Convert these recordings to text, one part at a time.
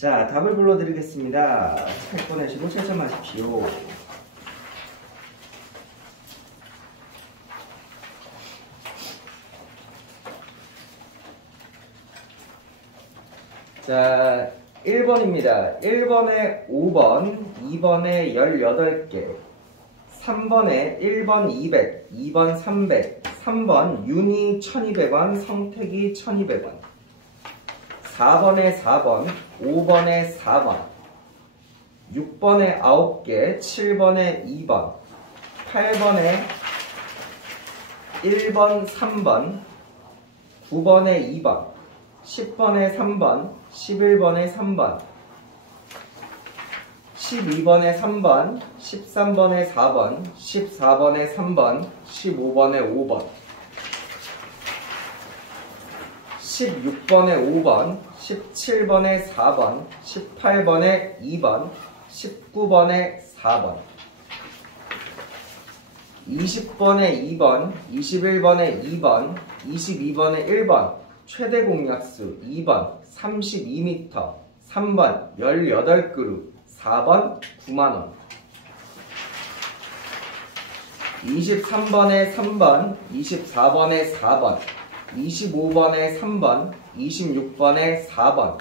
자, 답을 불러드리겠습니다. 책 꺼내시고 채점하십시오. 자, 1번입니다. 1번에 5번, 2번에 18개, 3번에 1번 200, 2번 300, 3번 윤희 1200원, 성택이 1200원, 4번에 4번, 5번에 4번, 6번에 9개, 7번에 2번, 8번에 1번 3번, 9번에 2번, 10번에 3번, 11번에 3번, 12번에 3번, 13번에 4번, 14번에 3번, 15번에 5번, 16번에 5번, 17번에 4번, 18번에 2번, 19번에 4번, 20번에 2번, 21번에 2번, 22번에 1번, 최대 공약수 2번 32m, 3번 18그룹, 4번 9만원, 23번에 3번, 24번에 4번, 25번에 3번, 26번에 4번,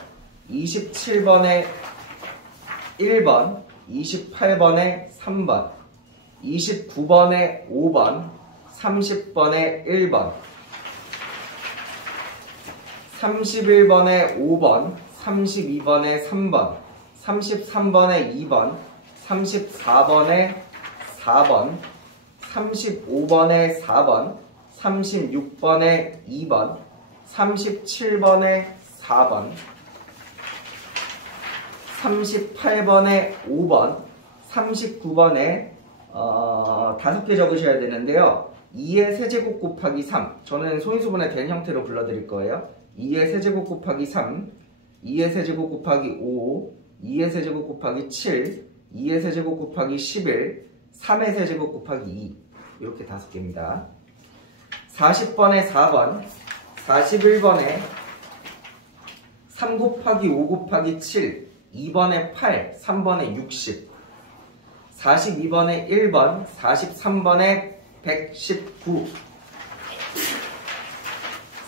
27번에 1번, 28번에 3번, 29번에 5번, 30번에 1번, 31번에 5번, 32번에 3번, 33번에 2번, 34번에 4번, 35번에 4번, 36번에 2번, 37번에 4번, 38번에 5번, 39번에 5개 적으셔야 되는데요. 2의 세제곱 곱하기 3, 저는 소인수분해 된 형태로 불러드릴 거예요. 2의 세제곱 곱하기 3, 2의 세제곱 곱하기 5, 2의 세제곱 곱하기 7, 2의 세제곱 곱하기 11, 3의 세제곱 곱하기 2, 이렇게 5개입니다. 40번에 4번, 41번에 3 곱하기 5 곱하기 7, 2번에 8, 3번에 60, 42번에 1번, 43번에 119,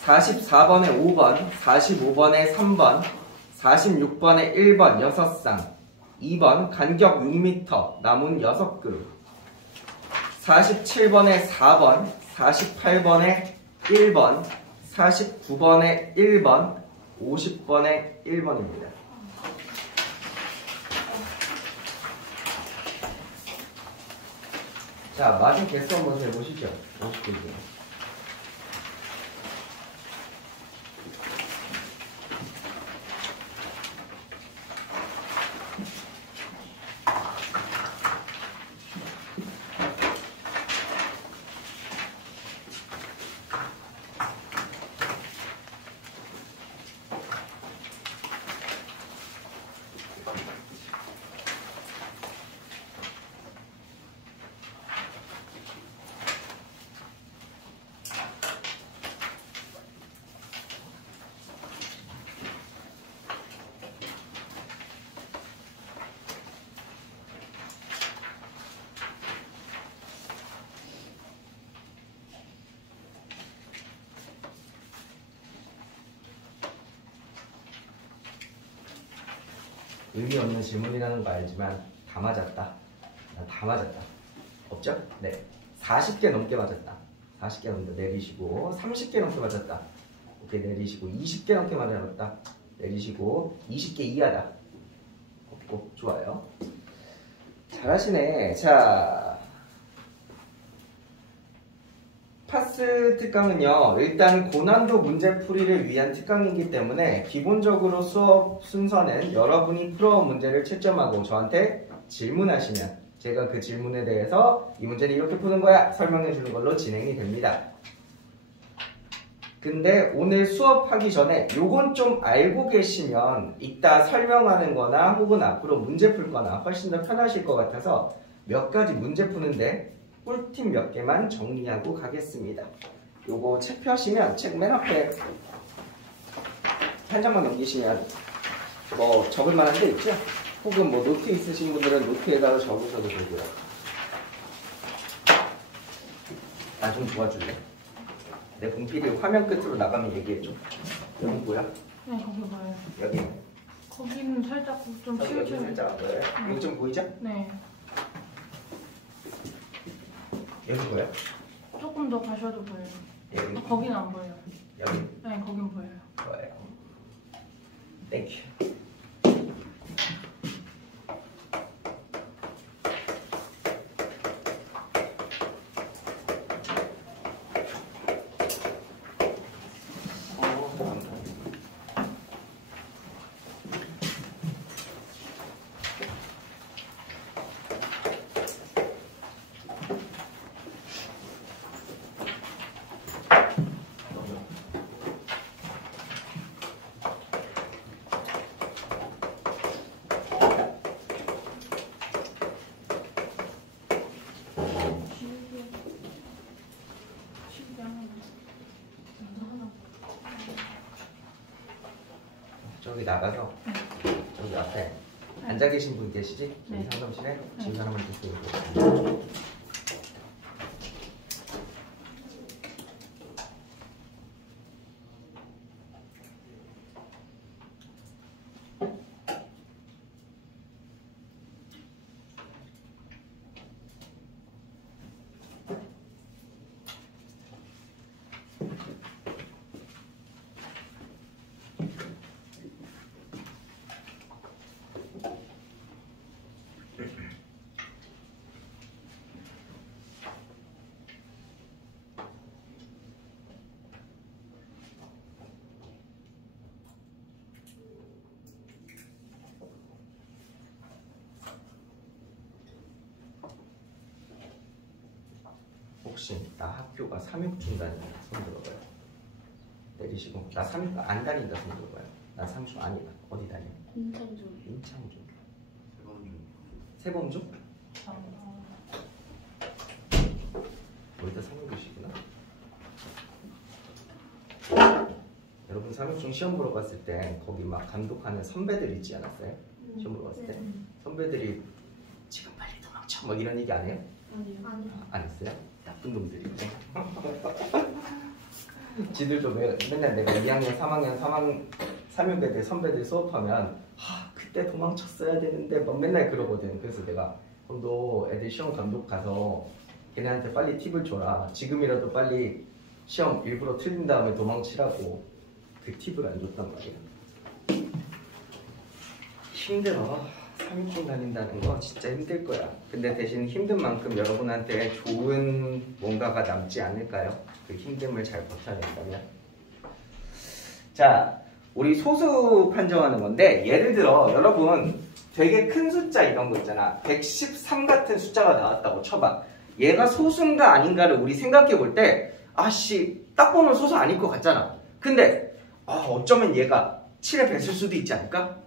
44번에 5번, 45번에 3번, 46번에 1번 6쌍, 2번 간격 6m, 남은 6그룹, 47번에 4번, 48번에 1번, 49번에 1번, 50번에 1번입니다. 자, 맞은 개수 한번 해보시죠. 50개 중에. 의미 없는 질문이라는 거 알지만 다 맞았다. 난 다 맞았다. 없죠? 네. 40개 넘게 맞았다. 40개 넘게 내리시고, 30개 넘게 맞았다. 오케이, 내리시고, 20개 넘게 맞았다. 내리시고, 20개 이하다. 없고, 좋아요. 잘하시네. 자, 파스 특강은요, 일단 고난도 문제풀이를 위한 특강이기 때문에 기본적으로 수업 순서는 여러분이 풀어온 문제를 채점하고 저한테 질문하시면 제가 그 질문에 대해서 이 문제는 이렇게 푸는 거야 설명해 주는 걸로 진행이 됩니다. 근데 오늘 수업하기 전에 요건 좀 알고 계시면 이따 설명하는 거나 혹은 앞으로 문제 풀 거나 훨씬 더 편하실 것 같아서 몇 가지 문제 푸는데 꿀팁 몇 개만 정리하고 가겠습니다. 요거 책 펴시면 책 맨 앞에 한 장만 넘기시면 뭐 적을 만한 데 있죠? 혹은 뭐 노트 있으신 분들은 노트에다가 적으셔도 되고요. 나 좀 도와줄래? 내 분필이 화면 끝으로 나가면 얘기해줘. 여기 뭐야? 네, 거기 보여요. 여기. 거기는 살짝 좀 여기 치우쳐. 살짝 안 보여요? 여기 좀 보이죠? 네. 여기 보여? 조금 더 가셔도 보여요. 여기. 아, 거기는 안 보여요. 여기. 네, 거긴 보여요. 좋아요. 땡큐. 저기 나가서 저기 앞에 앉아 계신 분 계시지? 저기 네. 상담실에 네. 지금 하나만 주세요. 혹시 나 학교가 3육 중 다닌다 손 들어봐요. 내리시고 나 3육 안 다닌다 손 들어봐요. 나 3중 아니다. 어디 다녀? 인천중. 인창중. 세범중? 거기다 3육이시구나. 여러분 3육중 시험 보러 갔을 때 거기 막 감독하는 선배들 있지 않았어요? 시험 보러 갔을 때 선배들이 지금 빨리 도망쳐 막 이런 얘기 안 해요? 아니요. 안 했어요? 나쁜 놈들이죠. 지들도 맨날 내가 2학년, 3학년, 3학년 선배들 수업하면 그때 도망쳤어야 되는데 막 맨날 그러거든. 그래서 내가 그럼 너 애들 시험 감독 가서 걔네한테 빨리 팁을 줘라. 지금이라도 빨리 시험 일부러 틀린 다음에 도망치라고 그 팁을 안 줬단 말이야. 힘들어. 3육 다닌다는 거 진짜 힘들 거야. 근데 대신 힘든 만큼 여러분한테 좋은 뭔가가 남지 않을까요? 그 힘듦을 잘 버텨낸다면. 자, 우리 소수 판정하는 건데 예를 들어 여러분 되게 큰 숫자 이런 거 있잖아. 113 같은 숫자가 나왔다고 쳐봐. 얘가 소수인가 아닌가를 우리 생각해 볼 때 아씨 딱 보면 소수 아닐 것 같잖아. 근데 어쩌면 얘가 7의 배수일 수도 있지 않을까?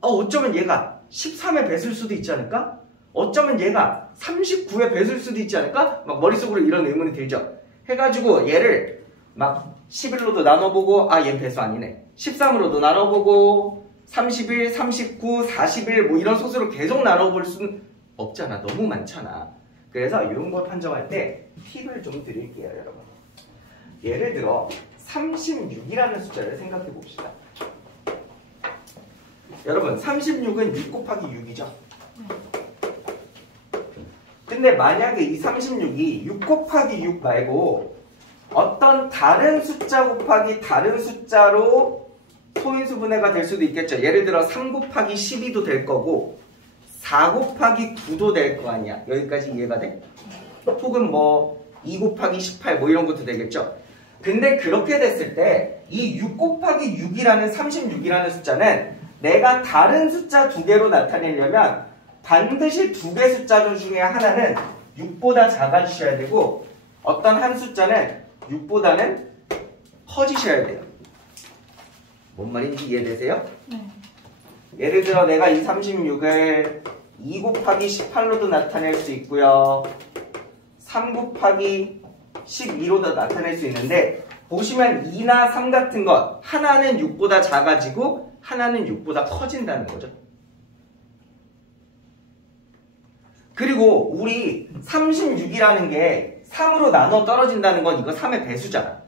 어쩌면 얘가 13의 배수일 수도 있지 않을까? 어쩌면 얘가 39의 배수일 수도 있지 않을까? 막 머릿속으로 이런 의문이 들죠. 해가지고 얘를 막 11로도 나눠보고 얘 배수 아니네. 13으로도 나눠보고 31, 39, 41 뭐 이런 소수로 계속 나눠볼 수는 없잖아. 너무 많잖아. 그래서 이런 걸 판정할 때 팁을 좀 드릴게요, 여러분. 예를 들어 36이라는 숫자를 생각해 봅시다. 여러분 36은 6 곱하기 6이죠. 근데 만약에 이 36이 6 곱하기 6 말고 어떤 다른 숫자 곱하기 다른 숫자로 소인수분해가 될 수도 있겠죠. 예를 들어 3 곱하기 12도 될 거고 4 곱하기 9도 될 거 아니야. 여기까지 이해가 돼? 혹은 뭐 2 곱하기 18 뭐 이런 것도 되겠죠. 근데 그렇게 됐을 때 이 6 곱하기 6이라는 36이라는 숫자는 내가 다른 숫자 두 개로 나타내려면 반드시 두 개 숫자 중에 하나는 6보다 작아지셔야 되고 어떤 한 숫자는 6보다는 커지셔야 돼요. 뭔 말인지 이해되세요? 네. 예를 들어 내가 이 36을 2 곱하기 18로도 나타낼 수 있고요. 3 곱하기 12로도 나타낼 수 있는데 보시면 2나 3 같은 것 하나는 6보다 작아지고 하나는 6보다 커진다는 거죠. 그리고 우리 36이라는 게 3으로 나눠 떨어진다는 건 이거 3의 배수잖아.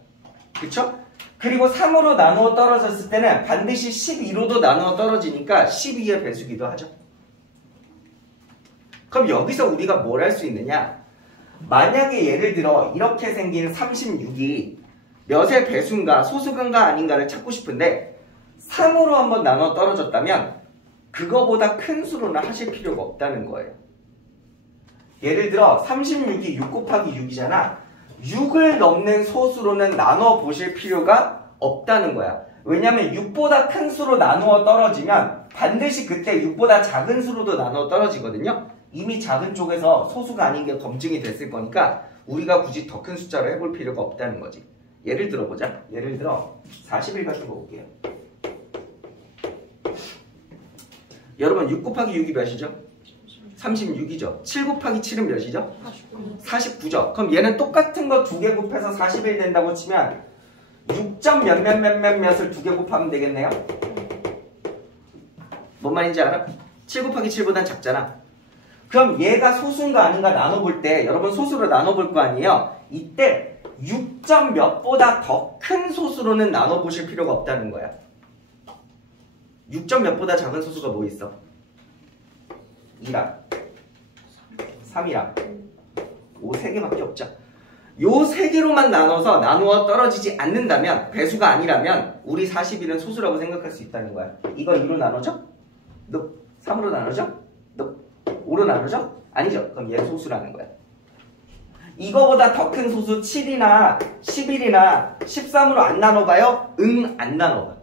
그쵸? 그리고 3으로 나누어 떨어졌을 때는 반드시 12로도 나누어 떨어지니까 12의 배수기도 하죠. 그럼 여기서 우리가 뭘 할 수 있느냐? 만약에 예를 들어 이렇게 생긴 36이 몇의 배수인가 소수근가 아닌가를 찾고 싶은데 3으로 한번 나눠 떨어졌다면 그거보다 큰 수로는 하실 필요가 없다는 거예요. 예를 들어 36이 6 곱하기 6이잖아. 6을 넘는 소수로는 나눠 보실 필요가 없다는 거야. 왜냐면 6보다 큰 수로 나누어 떨어지면 반드시 그때 6보다 작은 수로도 나누어 떨어지거든요. 이미 작은 쪽에서 소수가 아닌 게 검증이 됐을 거니까 우리가 굳이 더 큰 숫자로 해볼 필요가 없다는 거지. 예를 들어 보자. 예를 들어 41 같은 거 볼게요. 여러분 6 곱하기 6이 몇이죠? 36이죠. 7 곱하기 7은 몇이죠? 49죠. 그럼 얘는 똑같은 거 2개 곱해서 41 된다고 치면 6점 몇몇몇몇을 2개 곱하면 되겠네요. 뭔 말인지 알아? 7 곱하기 7보단 작잖아. 그럼 얘가 소수인가 아닌가 나눠볼 때 여러분 소수로 나눠볼 거 아니에요? 이때 6점 몇보다 더 큰 소수로는 나눠보실 필요가 없다는 거야. 6점 몇보다 작은 소수가 뭐 있어? 2랑 3이랑 5 3개밖에 없죠. 요 3개로만 나눠서 나누어 떨어지지 않는다면 배수가 아니라면 우리 41은 소수라고 생각할 수 있다는 거야. 이거 2로 나눠져? 너 3으로 나눠져? 너 5로 나누죠? 아니죠. 그럼 얘는 소수라는 거야. 이거보다 더 큰 소수 7이나 11이나 13으로 안 나눠봐요? 응, 안 나눠봐.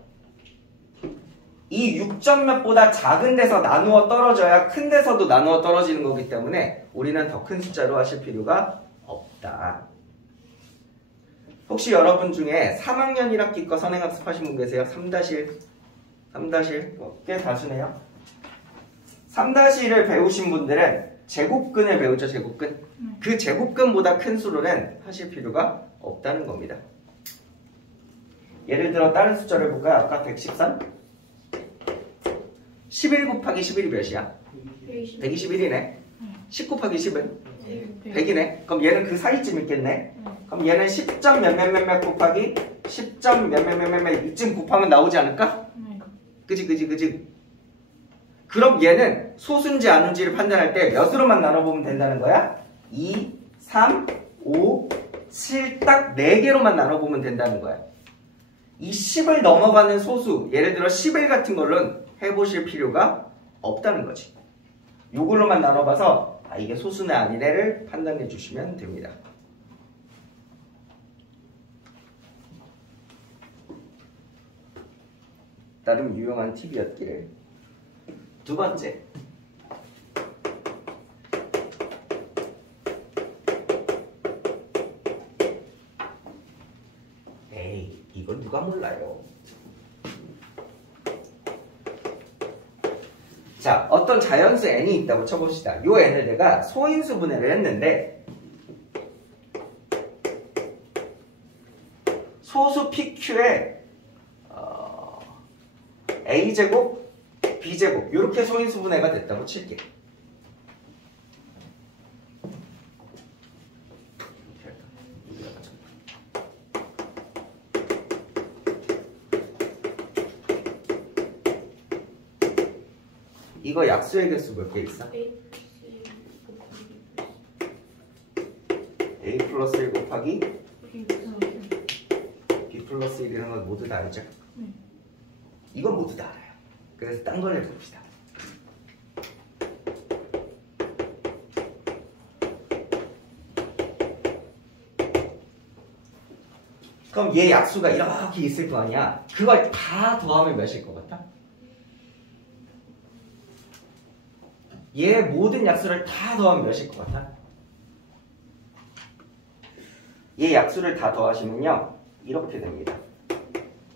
이 6점 몇보다 작은 데서 나누어 떨어져야 큰 데서도 나누어 떨어지는 거기 때문에 우리는 더 큰 숫자로 하실 필요가 없다. 혹시 여러분 중에 3학년 1학기 거 선행학습 하신 분 계세요? 3-1 꽤 다수네요. 3-1을 배우신 분들은 제곱근을 배우죠. 제곱근. 그 제곱근보다 큰 수로는 하실 필요가 없다는 겁니다. 예를 들어 다른 숫자를 볼까요? 아까 113? 11 곱하기 11이 몇이야? 121이네. 10 곱하기 10은? 100이네. 그럼 얘는 그 사이쯤 있겠네. 그럼 얘는 10점 몇몇몇몇 곱하기 10점 몇몇몇몇 이쯤 곱하면 나오지 않을까? 그지. 그럼 얘는 소수인지 아닌지를 판단할 때 몇으로만 나눠보면 된다는 거야? 2, 3, 5, 7 딱 4개로만 나눠보면 된다는 거야. 이 10을 넘어가는 소수, 예를 들어 11 같은 걸로는 해보실 필요가 없다는 거지. 요걸로만 나눠봐서 아, 이게 소수나 아니래를 판단해 주시면 됩니다. 나름 유용한 팁이었기를. 두 번째. 에이, 이걸 누가 몰라요. 자, 어떤 자연수 n이 있다고 쳐봅시다. 요 n을 내가 소인수 분해를 했는데 소수 PQ에 A제곱, B제곱 이렇게 소인수 분해가 됐다고 칠게. 이거 약수의 개수 몇 개 있어? A 플러스 1 곱하기 B 플러스 1이라는 건 모두 다 알죠? 이건 모두 다 알아요. 그래서 딴 걸 해봅시다. 그럼 얘 약수가 이렇게 있을 거 아니야? 그걸 다 더하면 몇일 것 같아? 얘 모든 약수를 다 더하면 몇일 것 같아? 얘 약수를 다 더하시면요 이렇게 됩니다.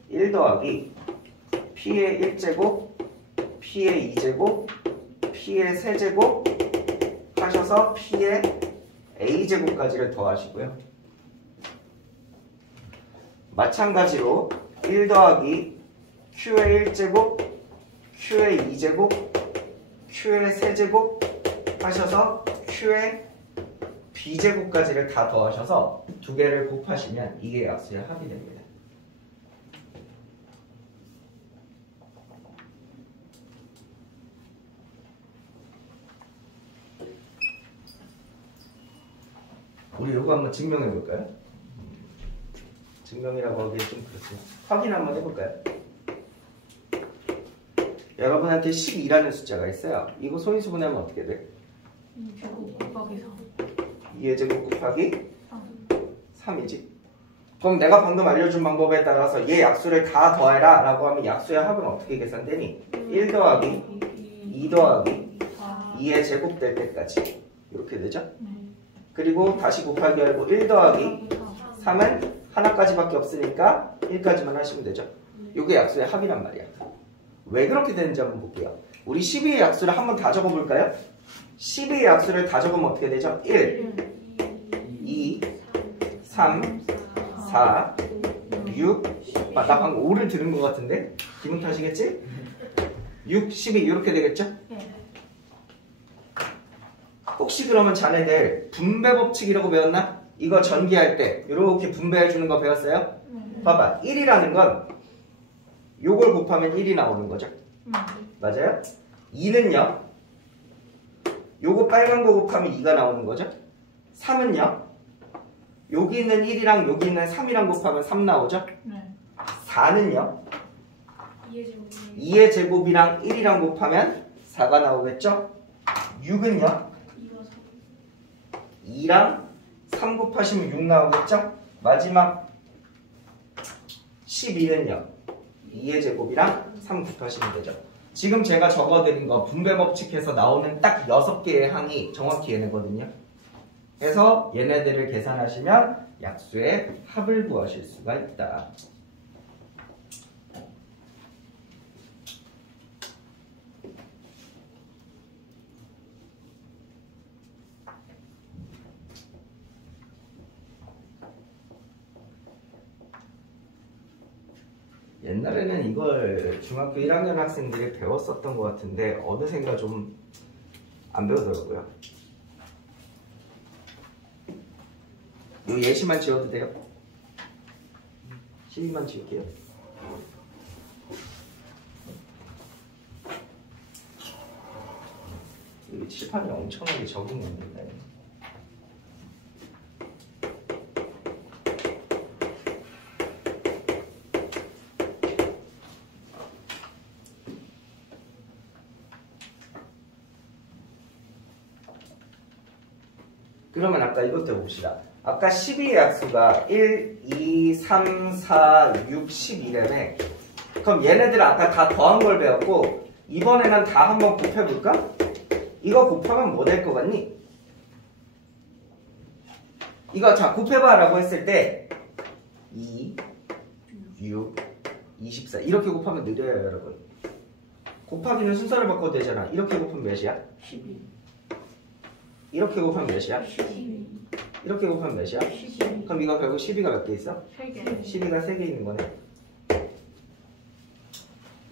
1 더하기 P의 1제곱 P의 2제곱 P의 3제곱 하셔서 P의 A제곱까지를 더하시고요. 마찬가지로 1 더하기 q의 1제곱, q의 2제곱, q의 3제곱 하셔서 q의 b제곱까지를 다 더하셔서 두 개를 곱하시면 이게 약수의 합이 됩니다. 우리 이거 한번 증명해 볼까요? 증명이라고 하기엔 좀 그렇죠. 확인 한번 해볼까요? 여러분한테 12라는 숫자가 있어요. 이거 소인수분해하면 어떻게 돼? 2제곱 곱하기 3. 2의 제곱 곱하기 3이지. 그럼 내가 방금 알려준 방법에 따라서 얘 약수를 다 더해라 라고 하면 약수의 합은 어떻게 계산되니? 1 더하기 2 더하기 2의 제곱 될 때까지 이렇게 되죠? 그리고 다시 곱하기 하고 1 더하기 3은 하나까지밖에 없으니까 1까지만 하시면 되죠. 이게 약수의 합이란 말이야. 왜 그렇게 되는지 한번 볼게요. 우리 12의 약수를 한번 다 적어볼까요? 12의 약수를 다 적으면 어떻게 되죠? 1, 2, 3, 4, 6. 나 방금 5를 들은 것 같은데? 기분 탓이겠지? 6, 12 이렇게 되겠죠? 혹시 그러면 자네들 분배 법칙이라고 배웠나? 이거 전기할 때 이렇게 분배해 주는 거 배웠어요? 봐봐. 1이라는 건 요걸 곱하면 1이 나오는 거죠. 맞아요? 2는요. 요거 빨간 거 곱하면 2가 나오는 거죠. 3은요. 여기 있는 1이랑 여기 있는 3이랑 곱하면 3 나오죠. 4는요. 2의 제곱이랑 1이랑 곱하면 4가 나오겠죠. 6은요. 2랑 3 곱하시면 6 나오겠죠? 마지막 12는요. 2의 제곱이랑 3 곱하시면 되죠. 지금 제가 적어드린 거 분배 법칙에서 나오는 딱 6개의 항이 정확히 얘네거든요. 그래서 얘네들을 계산하시면 약수의 합을 구하실 수가 있다. 옛날에는 이걸 중학교 1학년 학생들이 배웠었던 것 같은데 어느샌가 좀 안 배우더라고요. 이 예시만 지워도 돼요? 12만 지울게요. 이 칠판이 엄청나게 적은 겁니다. 그러면 아까 이것도 해봅시다. 아까 12의 약수가 1, 2, 3, 4, 6, 12래네. 그럼 얘네들 아까 다 더한 걸 배웠고 이번에는 다 한번 곱해볼까? 이거 곱하면 뭐 될 것 같니? 이거 자 곱해봐 라고 했을 때 2, 6, 24 이렇게 곱하면 느려요 여러분. 곱하기는 순서를 바꿔도 되잖아. 이렇게 곱하면 몇이야? 12. 이렇게 곱하면 몇이야? 12. 이렇게 곱하면 몇이야? 12. 그럼 이거 결국 12가 몇 개 있어? 3개. 12가 3개 있는 거네.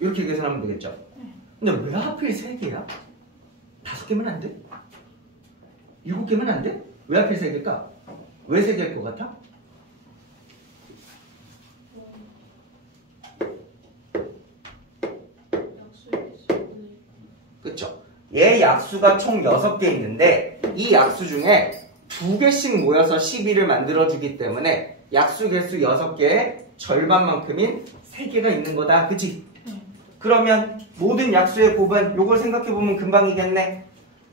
이렇게 계산하면 되겠죠? 근데 왜 하필 3개야? 5개면 안 돼? 7개면 안 돼? 왜 하필 3개일까? 왜 3개일 것 같아? 그쵸? 얘 약수가 총 6개 있는데 이 약수 중에 2개씩 모여서 12를 만들어주기 때문에 약수 개수 6개의 절반만큼인 3개가 있는 거다. 그치? 그러면 모든 약수의 곱은 요걸 생각해보면 금방이겠네.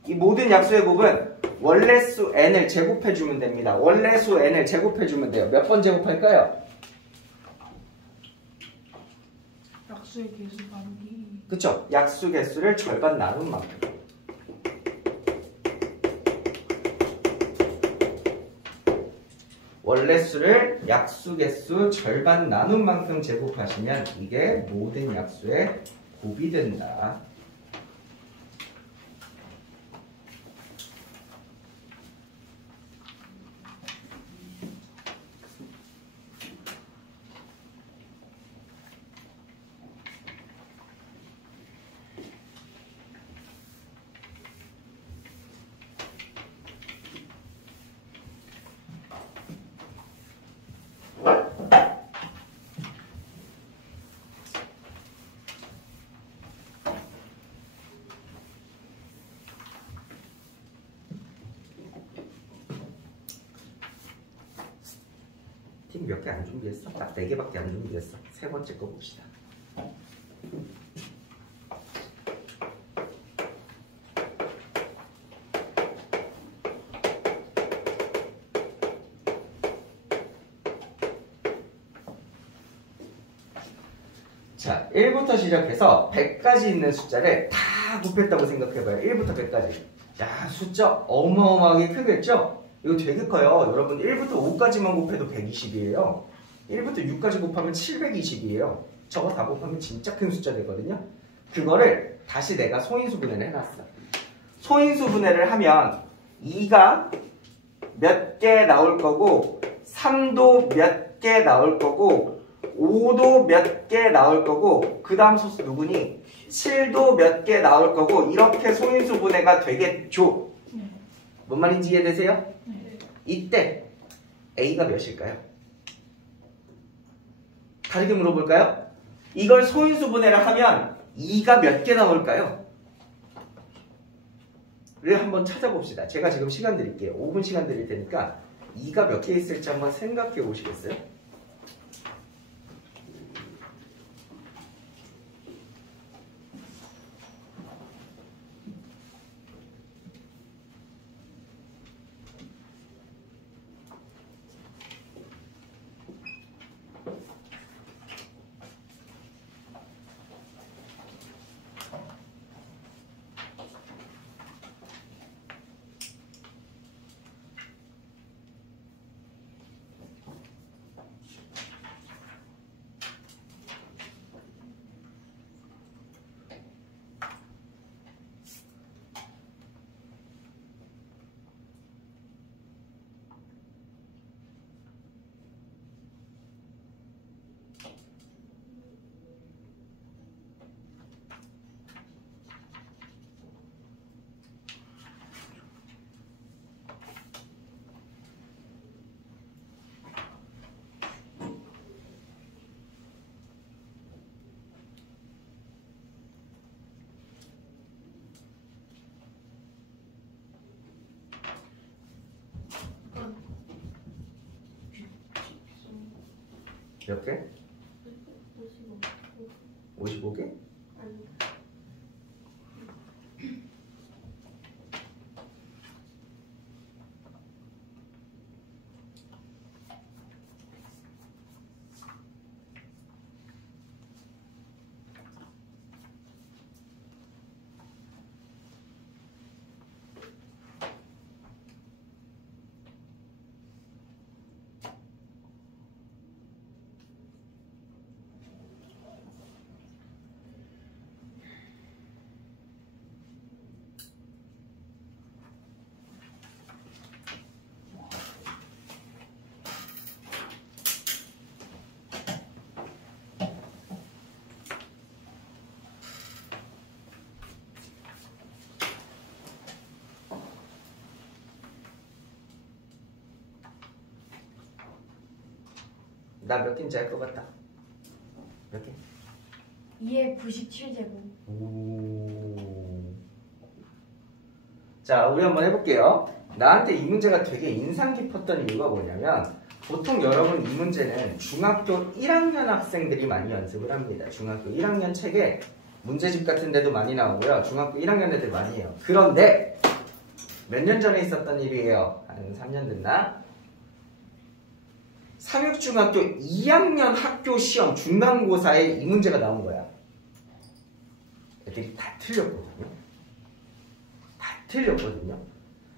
이 모든 약수의 곱은 원래수 n을 제곱해주면 됩니다. 원래수 n을 제곱해주면 돼요. 몇 번 제곱할까요? 약수의 개수 나누기. 그쵸? 약수 개수를 절반 나눈 만큼. 원래수를 약수 개수 절반 나눈 만큼 제곱하시면 이게 모든 약수의 곱이 된다. 링킹 몇 개 안 준비했어? 딱 4개밖에 안 준비했어. 세 번째 거 봅시다. 자, 1부터 시작해서 100까지 있는 숫자를 다 곱했다고 생각해봐요. 1부터 100까지. 야, 숫자 어마어마하게 크겠죠? 이거 되게 커요. 여러분 1부터 5까지만 곱해도 120이에요. 1부터 6까지 곱하면 720이에요. 저거 다 곱하면 진짜 큰 숫자 되거든요. 그거를 다시 내가 소인수 분해를 해놨어. 소인수 분해를 하면 2가 몇 개 나올 거고 3도 몇 개 나올 거고 5도 몇 개 나올 거고 그 다음 소수 누구니? 7도 몇 개 나올 거고 이렇게 소인수 분해가 되겠죠. 네. 뭔 말인지 이해되세요? 네. 이때 A가 몇일까요? 다르게 물어볼까요? 이걸 소인수 분해를 하면 2가 몇 개 나올까요? 를 한번 찾아봅시다. 제가 지금 시간 드릴게요. 5분 시간 드릴 테니까 2가 몇 개 있을지 한번 생각해 보시겠어요? 몇 개? 55개? 나 몇 개인지 알 것 같다. 몇 개? 2의 97제곱. 오. 자, 우리 한번 해볼게요. 나한테 이 문제가 되게 인상 깊었던 이유가 뭐냐면 보통 여러분 이 문제는 중학교 1학년 학생들이 많이 연습을 합니다. 중학교 1학년 책에 문제집 같은 데도 많이 나오고요. 중학교 1학년 애들 많이 해요. 그런데 몇 년 전에 있었던 일이에요. 한 3년 됐나? 삼육중학교 2학년 학교 시험 중간고사에 이 문제가 나온 거야. 애들이 다 틀렸거든요. 다 틀렸거든요.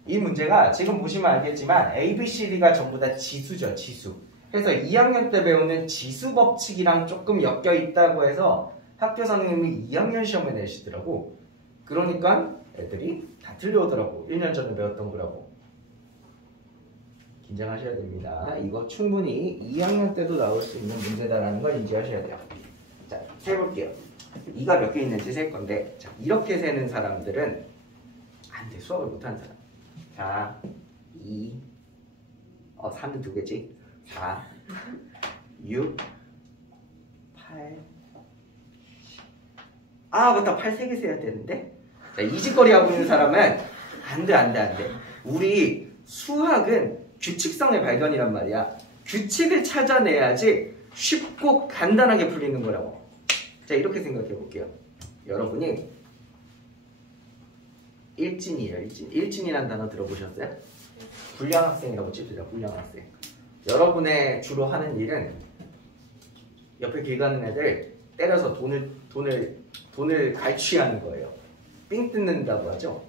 이 문제가 지금 보시면 알겠지만 A, B, C, D가 전부 다 지수죠. 지수. 그래서 2학년 때 배우는 지수 법칙이랑 조금 엮여 있다고 해서 학교 선생님이 2학년 시험에 내시더라고. 그러니까 애들이 다 틀려오더라고. 1년 전에 배웠던 거라고. 긴장하셔야 됩니다. 이거 충분히 2학년 때도 나올 수 있는 문제다라는 걸 인지하셔야 돼요. 자, 세볼게요. 2가 몇 개 있는지 셀 건데, 자, 이렇게 세는 사람들은 안 돼. 수학을 못하는 사람. 4, 2, 3은 2개지? 4, 6, 8, 맞다. 8 3개 세야 되는데? 자, 이짓거리 하고 있는 사람은 안 돼. 우리 수학은 규칙성의 발견이란 말이야. 규칙을 찾아내야지 쉽고 간단하게 풀리는 거라고. 자, 이렇게 생각해 볼게요. 여러분이 일진이에요. 일진이라는 단어 들어보셨어요? 불량 학생이라고 칩시다. 불량 학생. 여러분의 주로 하는 일은 옆에 길 가는 애들 때려서 돈을 갈취하는 거예요. 삥 뜯는다고 하죠.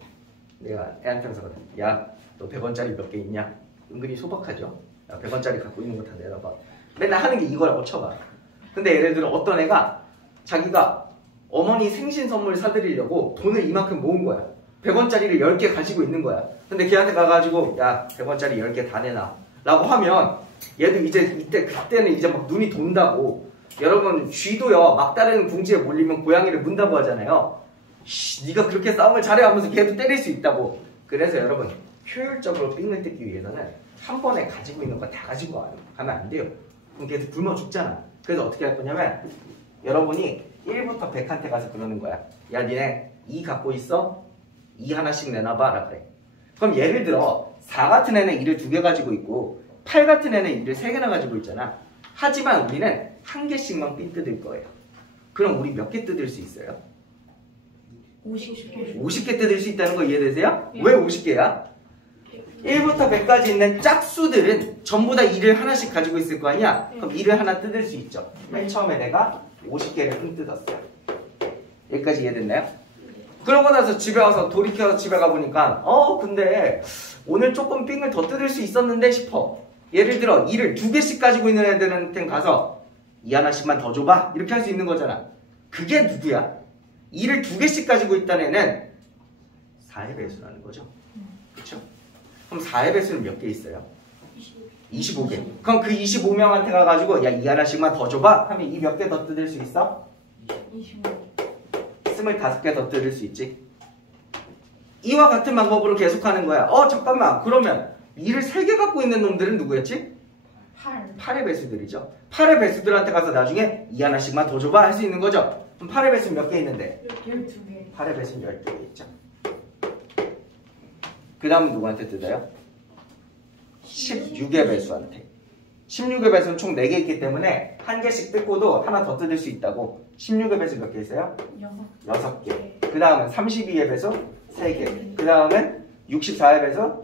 내가 애한테 항상 야, 너 100원짜리 몇 개 있냐? 은근히 소박하죠. 야, 100원짜리 갖고 있는 거 다 내놔봐. 맨날 하는 게 이거라고 쳐봐. 근데 예를 들어 어떤 애가 자기가 어머니 생신 선물 사드리려고 돈을 이만큼 모은 거야. 100원짜리를 10개 가지고 있는 거야. 근데 걔한테 가가지고 야, 100원짜리 10개 다 내놔 라고 하면 얘도 그때는 이제 막 눈이 돈다고. 여러분, 쥐도요 막다른 궁지에 몰리면 고양이를 문다고 하잖아요. 네가 그렇게 싸움을 잘해 하면서 걔도 때릴 수 있다고. 그래서 여러분, 효율적으로 삥을 뜯기 위해서는 한 번에 가지고 있는 거 다 가지고 가면 안 돼요. 그럼 걔도 굶어 죽잖아. 그래서 어떻게 할 거냐면 여러분이 1부터 100한테 가서 그러는 거야. 야, 니네 2 갖고 있어? 2 하나씩 내놔봐 라 그래. 그럼 예를 들어 4 같은 애는 2를 2개 가지고 있고 8 같은 애는 2를 3개나 가지고 있잖아. 하지만 우리는 1개씩만 삥 뜯을 거예요. 그럼 우리 몇 개 뜯을 수 있어요? 50개. 50개 뜯을 수 있다는 거 이해되세요? 네. 왜 50개야? 1부터 100까지 있는 짝수들은 전부 다 2를 하나씩 가지고 있을 거 아니야? 그럼 2를 하나 뜯을 수 있죠. 맨 처음에 내가 50개를 삥 뜯었어요. 여기까지 이해됐나요? 그러고 나서 집에 와서 돌이켜서 집에 가보니까 근데 오늘 조금 삥을 더 뜯을 수 있었는데 싶어. 예를 들어 2를 2개씩 가지고 있는 애들한테 가서 2 하나씩만 더 줘봐 이렇게 할 수 있는 거잖아. 그게 누구야? 2를 2개씩 가지고 있다는 애는 4의 배수라는 거죠. 그렇죠? 그럼 4의 배수는 몇 개 있어요? 25개. 그럼 그 25명한테 가가지고 야, 2 하나씩만 더 줘봐 하면 이 몇 개 더 뜯을 수 있어? 25개 더 뜯을 수 있지. 이와 같은 방법으로 계속하는 거야. 잠깐만, 그러면 2를 3개 갖고 있는 놈들은 누구였지? 8의 배수들이죠. 8의 배수들한테 가서 나중에 2 하나씩만 더 줘봐 할 수 있는 거죠. 그럼 8의 배수는 몇 개 있는데? 12개. 8의 배수는 12개 있죠. 그 다음은 누구한테 뜯어요? 16의 배수한테. 16의 배수는 총 4개 있기 때문에 1개씩 뜯고도 하나 더 뜯을 수 있다고. 16의 배수 몇 개 있어요? 6개. 그 다음은 32의 배수 3개. 그 다음은 64의 배수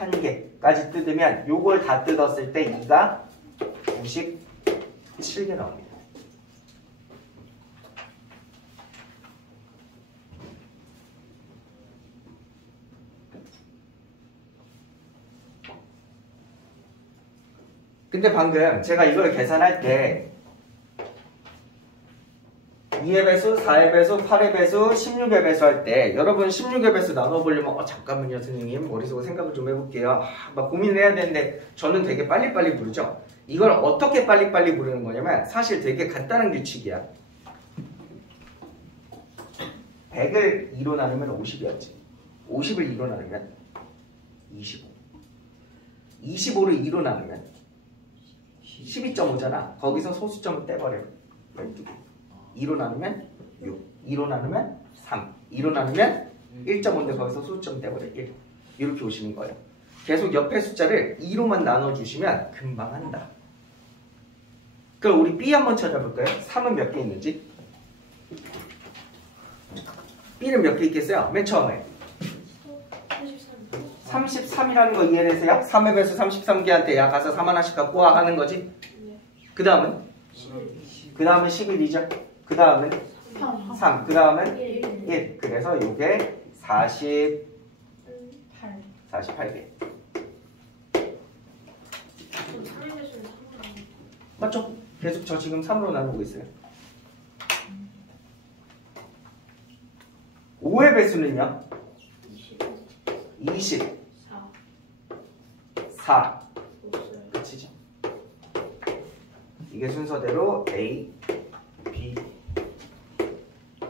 1개까지 뜯으면 요걸 다 뜯었을 때 2가 97개 나옵니다. 근데 방금 제가 이걸 계산할 때 2의 배수, 4의 배수, 8의 배수, 16의 배수 할 때 여러분 16의 배수 나눠보려면 잠깐만요 선생님 머릿속으로 생각을 좀 해볼게요. 막 고민을 해야 되는데 저는 되게 빨리빨리 부르죠. 이걸 어떻게 빨리빨리 부르는 거냐면 사실 되게 간단한 규칙이야. 100을 2로 나누면 50이었지. 50을 2로 나누면 25. 25를 2로 나누면 12.5잖아. 거기서 소수점을 떼버려. 12개. 2로 나누면 6. 2로 나누면 3. 2로 나누면 1.5인데 거기서 소수점 떼버려. 1. 이렇게 오시는 거예요. 계속 옆에 숫자를 2로만 나눠주시면 금방 한다. 그럼 우리 B 한번 찾아볼까요? 3은 몇 개 있는지? B는 몇 개 있겠어요? 맨 처음에 33이라는 거 이해되세요? 3의 배수 33개한테 야 가서 3 하나씩 갖고 와 하는 거지. 그 다음은? 그 다음은 11이죠. 그 다음은 3. 그 다음은 1. 그래서 요게 48개. 맞죠? 계속 저 지금 3으로 나누고 있어요. 5의 배수는요? 20. 4. 끝이죠. 이게 순서대로 A, B,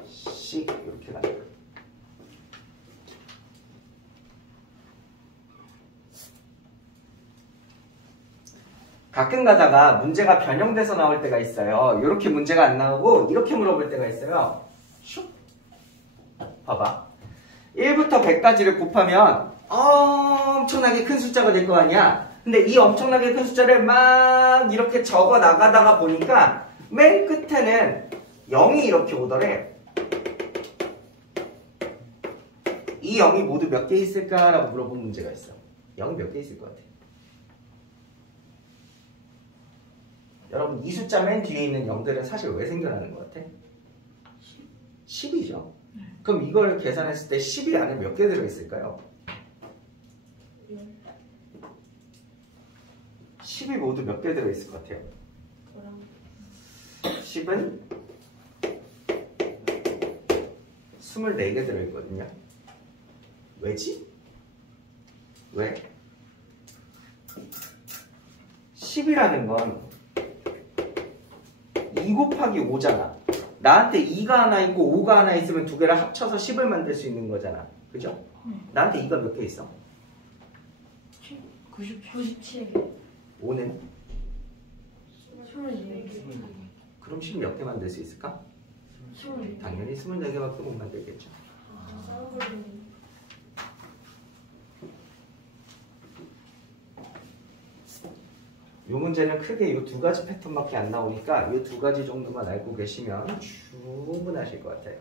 C 이렇게 가요. 가끔 가다가 문제가 변형돼서 나올 때가 있어요. 이렇게 문제가 안 나오고 이렇게 물어볼 때가 있어요. 슉. 봐봐. 1부터 100까지를 곱하면 엄청나게 큰 숫자가 될 거 아니야. 근데 이 엄청나게 큰 숫자를 막 이렇게 적어 나가다가 보니까 맨 끝에는 0이 이렇게 오더래. 이 0이 모두 몇 개 있을까라고 물어본 문제가 있어. 0이 몇 개 있을 것 같아? 여러분 이 숫자 맨 뒤에 있는 0들은 사실 왜 생겨나는 것 같아? 10이죠. 그럼 이걸 계산했을 때 10이 안에 몇 개 들어있을까요? 10이 모두 몇 개 들어있을 것 같아요? 10은 24개 들어있거든요. 왜지? 왜? 10이라는 건 2 곱하기 5잖아. 나한테 2가 하나 있고 5가 하나 있으면 두 개를 합쳐서 10을 만들 수 있는 거잖아. 그죠? 나한테 2가 몇 개 있어? 97개. 5는? 24개. 그럼 10 몇 개 만들 수 있을까? 24개. 당연히 24개밖에 못 만들겠죠. 이 문제는 크게 이 두 가지 패턴밖에 안 나오니까 이 두 가지 정도만 알고 계시면 충분하실 것 같아요.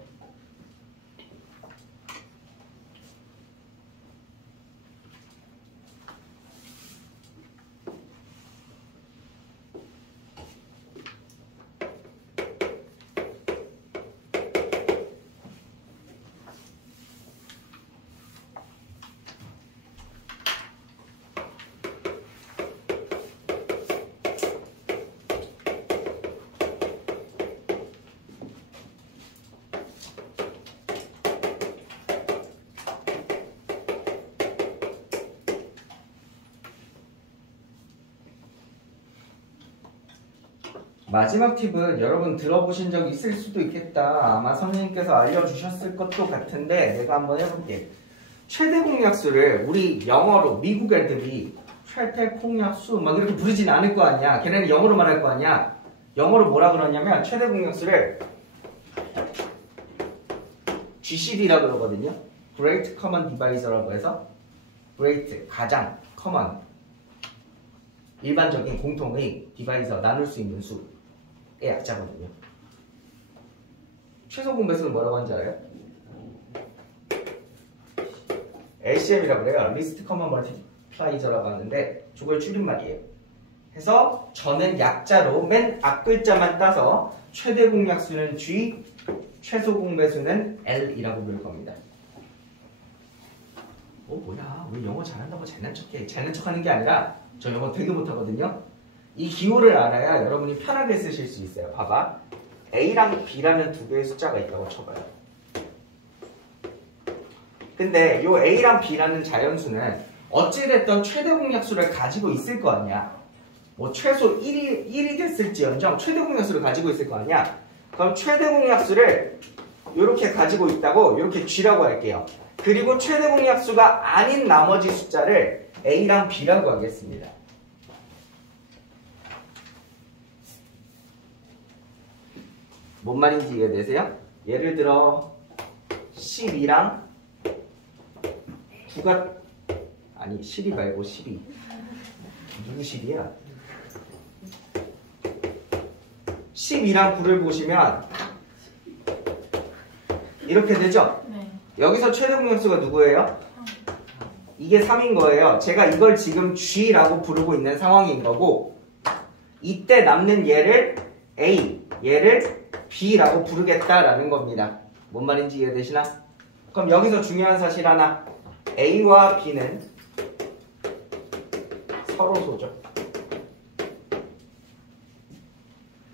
마지막 팁은 여러분 들어보신 적 있을 수도 있겠다. 아마 선생님께서 알려주셨을 것도 같은데 내가 한번 해볼게. 최대 공약수를 우리 영어로 미국 애들이 최대 공약수 막 이렇게 부르진 않을 거 아니야. 걔네는 영어로 말할 거 아니야. 영어로 뭐라 그러냐면 최대 공약수를 GCD라고 그러거든요. Great Common Divisor라고 해서 Great 가장 Common 일반적인 공통의 디바이서 나눌 수 있는 수의 약자거든요. 최소 공배수는 뭐라고 하는지 알아요? LCM이라고 그래요. Least Common Multiplier라고 하는데 저걸 줄임말이에요. 해서 저는 약자로 맨 앞글자만 따서 최대 공약수는 G, 최소 공배수는 L이라고 부를 겁니다. 뭐야 왜 영어 잘한다고 잘난 척해. 잘난 척하는 게 아니라 저 영어 되게 못하거든요. 이 기호를 알아야 여러분이 편하게 쓰실 수 있어요. 봐봐. A랑 B라는 두 개의 숫자가 있다고 쳐봐요. 근데 이 A랑 B라는 자연수는 어찌됐든 최대 공약수를 가지고 있을 거 아니야. 뭐 최소 1이 됐을지언정 최대 공약수를 가지고 있을 거 아니야. 그럼 최대 공약수를 이렇게 가지고 있다고 이렇게 G라고 할게요. 그리고 최대 공약수가 아닌 나머지 숫자를 A랑 B라고 하겠습니다. 뭔 말인지 이해되세요? 예를 들어 12랑 9가 아니 12 말고 12 누구 12야? 12랑 9를 보시면 이렇게 되죠? 네. 여기서 최대 공약수가 누구예요? 이게 3인 거예요. 제가 이걸 지금 G라고 부르고 있는 상황인 거고 이때 남는 얘를 A, 얘를 B라고 부르겠다라는 겁니다. 뭔 말인지 이해되시나? 그럼 여기서 중요한 사실 하나. A와 B는 서로 소죠.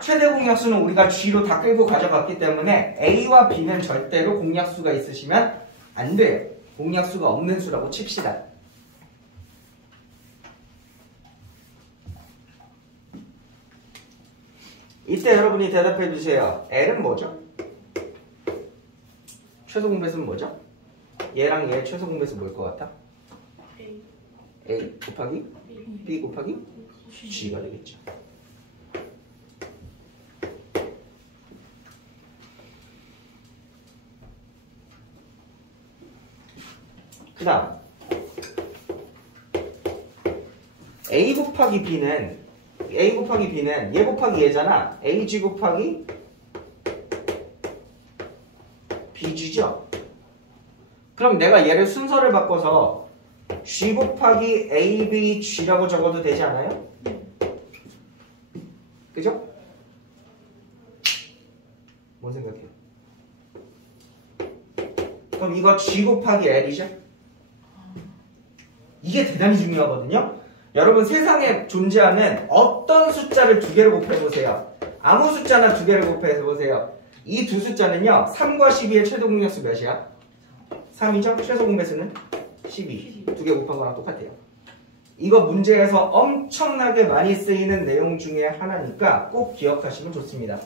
최대 공약수는 우리가 G로 다 끌고 가져갔기 때문에 A와 B는 절대로 공약수가 있으시면 안 돼요. 공약수가 없는 수라고 칩시다. 이때 여러분이 대답해 주세요. L은 뭐죠? 최소 공배수는 뭐죠? 얘랑 얘 최소 공배수 뭐일 것 같아? A 곱하기 B 곱하기 G가 되겠죠. 그 다음 A 곱하기 B는 얘 곱하기 얘잖아. AG 곱하기 BG죠. 그럼 내가 얘를 순서를 바꿔서 G 곱하기 ABG라고 적어도 되지 않아요? 그죠? 뭔 생각해요? 그럼 이거 G 곱하기 L이죠? 이게 대단히 중요하거든요. 여러분 세상에 존재하는 어떤 숫자를 두 개를 곱해보세요. 아무 숫자나 두 개를 곱해보세요. 이 두 숫자는요. 3과 12의 최소 공약수 몇이야? 3이죠? 최소 공배수는 12. 두 개 곱한 거랑 똑같아요. 이거 문제에서 엄청나게 많이 쓰이는 내용 중에 하나니까 꼭 기억하시면 좋습니다.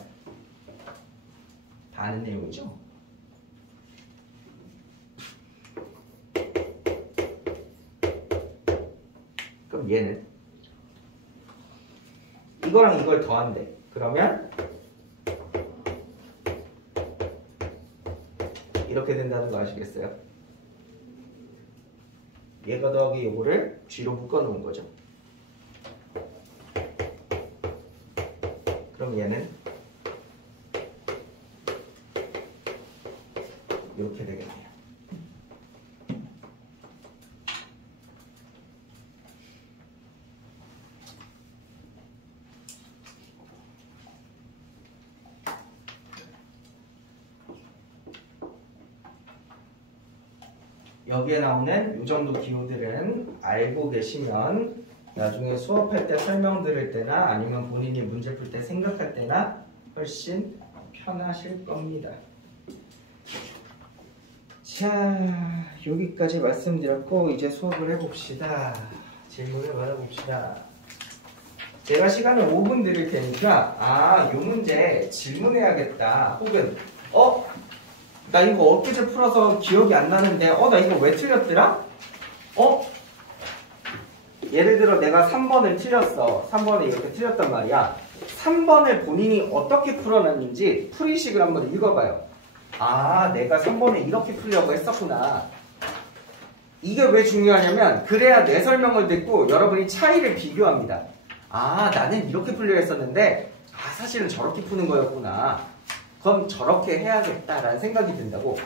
다 아는 내용이죠? 그럼 얘는 이거랑 이걸 더한대. 그러면 이렇게 된다는 거 아시겠어요? 얘가 더하기 요거를 G로 묶어 놓은 거죠. 그럼 얘는 이렇게 되겠네요. 여기에 나오는 이 정도 기호들은 알고 계시면 나중에 수업할 때 설명 들을 때나 아니면 본인이 문제 풀 때 생각할 때나 훨씬 편하실 겁니다. 자, 여기까지 말씀드렸고 이제 수업을 해봅시다. 질문을 받아봅시다. 제가 시간을 5분 드릴 테니까 이 문제 질문해야겠다. 혹은 나 이거 엊그제 풀어서 기억이 안 나는데 나 이거 왜 틀렸더라? 예를 들어 내가 3번을 틀렸어. 3번을 이렇게 틀렸단 말이야. 3번을 본인이 어떻게 풀어놨는지 풀이식을 한번 읽어봐요. 내가 3번을 이렇게 풀려고 했었구나. 이게 왜 중요하냐면 그래야 내 설명을 듣고 여러분이 차이를 비교합니다. 나는 이렇게 풀려 했었는데 사실은 저렇게 푸는 거였구나. 그럼 저렇게 해야겠다라는 생각이 든다고.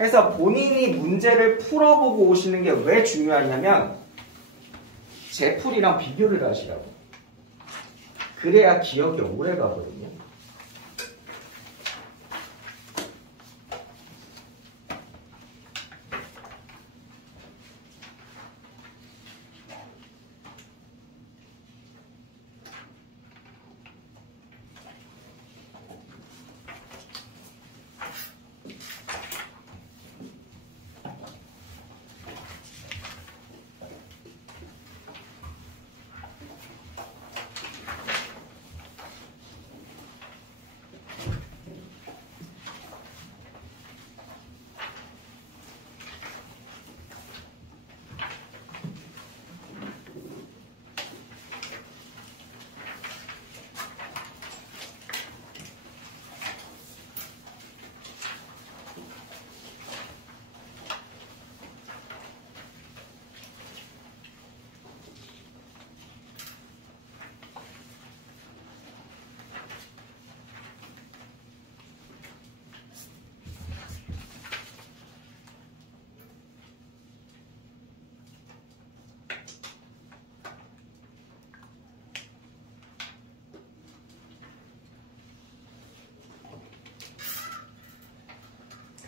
해서 본인이 문제를 풀어보고 오시는 게 왜 중요하냐면 제 풀이랑 비교를 하시라고. 그래야 기억이 오래 가거든요.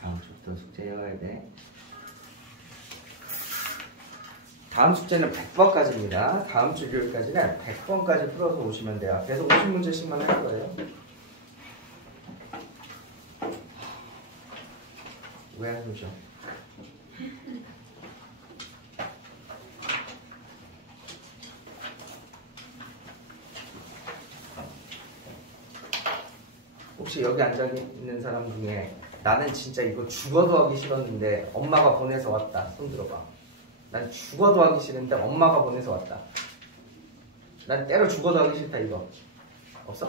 다음 주부터 숙제 해와야 돼. 다음 숙제는 100번까지입니다. 다음 주 일요일까지는 100번까지 풀어서 오시면 돼요. 계속 50문제씩만 할 거예요. 왜 안 오죠? 혹시 여기 앉아있는 사람 중에 나는 진짜 이거 죽어도 하기 싫었는데 엄마가 보내서 왔다. 손 들어봐. 난 죽어도 하기 싫은데 엄마가 보내서 왔다. 난 때려 죽어도 하기 싫다 이거. 없어?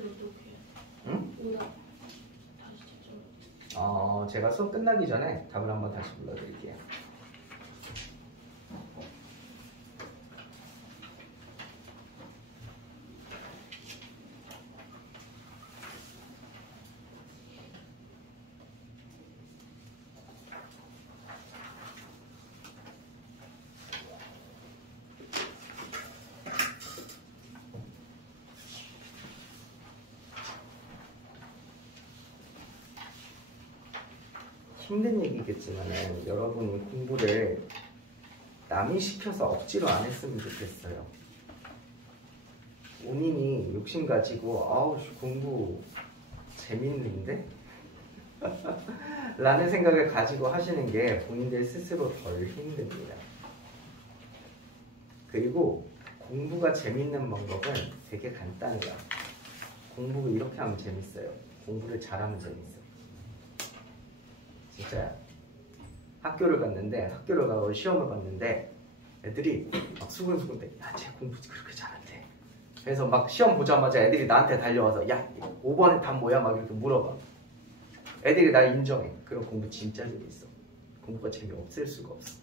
어떻게? 응? 오답 다시 찾죠. 제가 수업 끝나기 전에 답을 한번 다시 불러드릴게요. 힘든 얘기겠지만 여러분이 공부를 남이 시켜서 억지로 안 했으면 좋겠어요. 본인이 욕심 가지고 아우 공부 재밌는데? 라는 생각을 가지고 하시는 게 본인들 스스로 덜 힘듭니다. 그리고 공부가 재밌는 방법은 되게 간단해요. 공부 이렇게 하면 재밌어요. 공부를 잘하면 재밌어요. 진짜야. 학교를 가고 시험을 봤는데 애들이 막 수근수근대. 야, 쟤 공부 그렇게 잘한대. 그래서 막 시험 보자마자 애들이 나한테 달려와서 야, 5번의 답 뭐야? 막 이렇게 물어봐. 애들이 날 인정해. 그럼 공부 진짜 재밌어. 공부가 재미없을 수가 없어.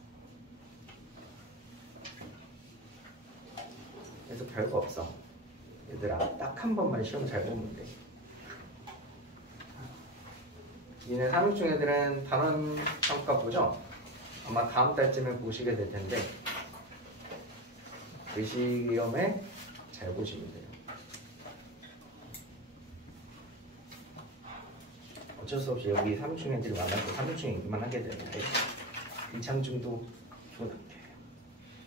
그래서 별거 없어. 얘들아, 딱 한 번만 시험 잘 보면 돼. 니네 3일중 애들은 단원 평가 보죠? 아마 다음 달쯤에 보시게 될 텐데 그 시험에 잘 보시면 돼요. 어쩔 수 없이 여기 3일중 애들이 만나서 3일중 얘기만 하게 되는데 인창중도 좋은 학교예요.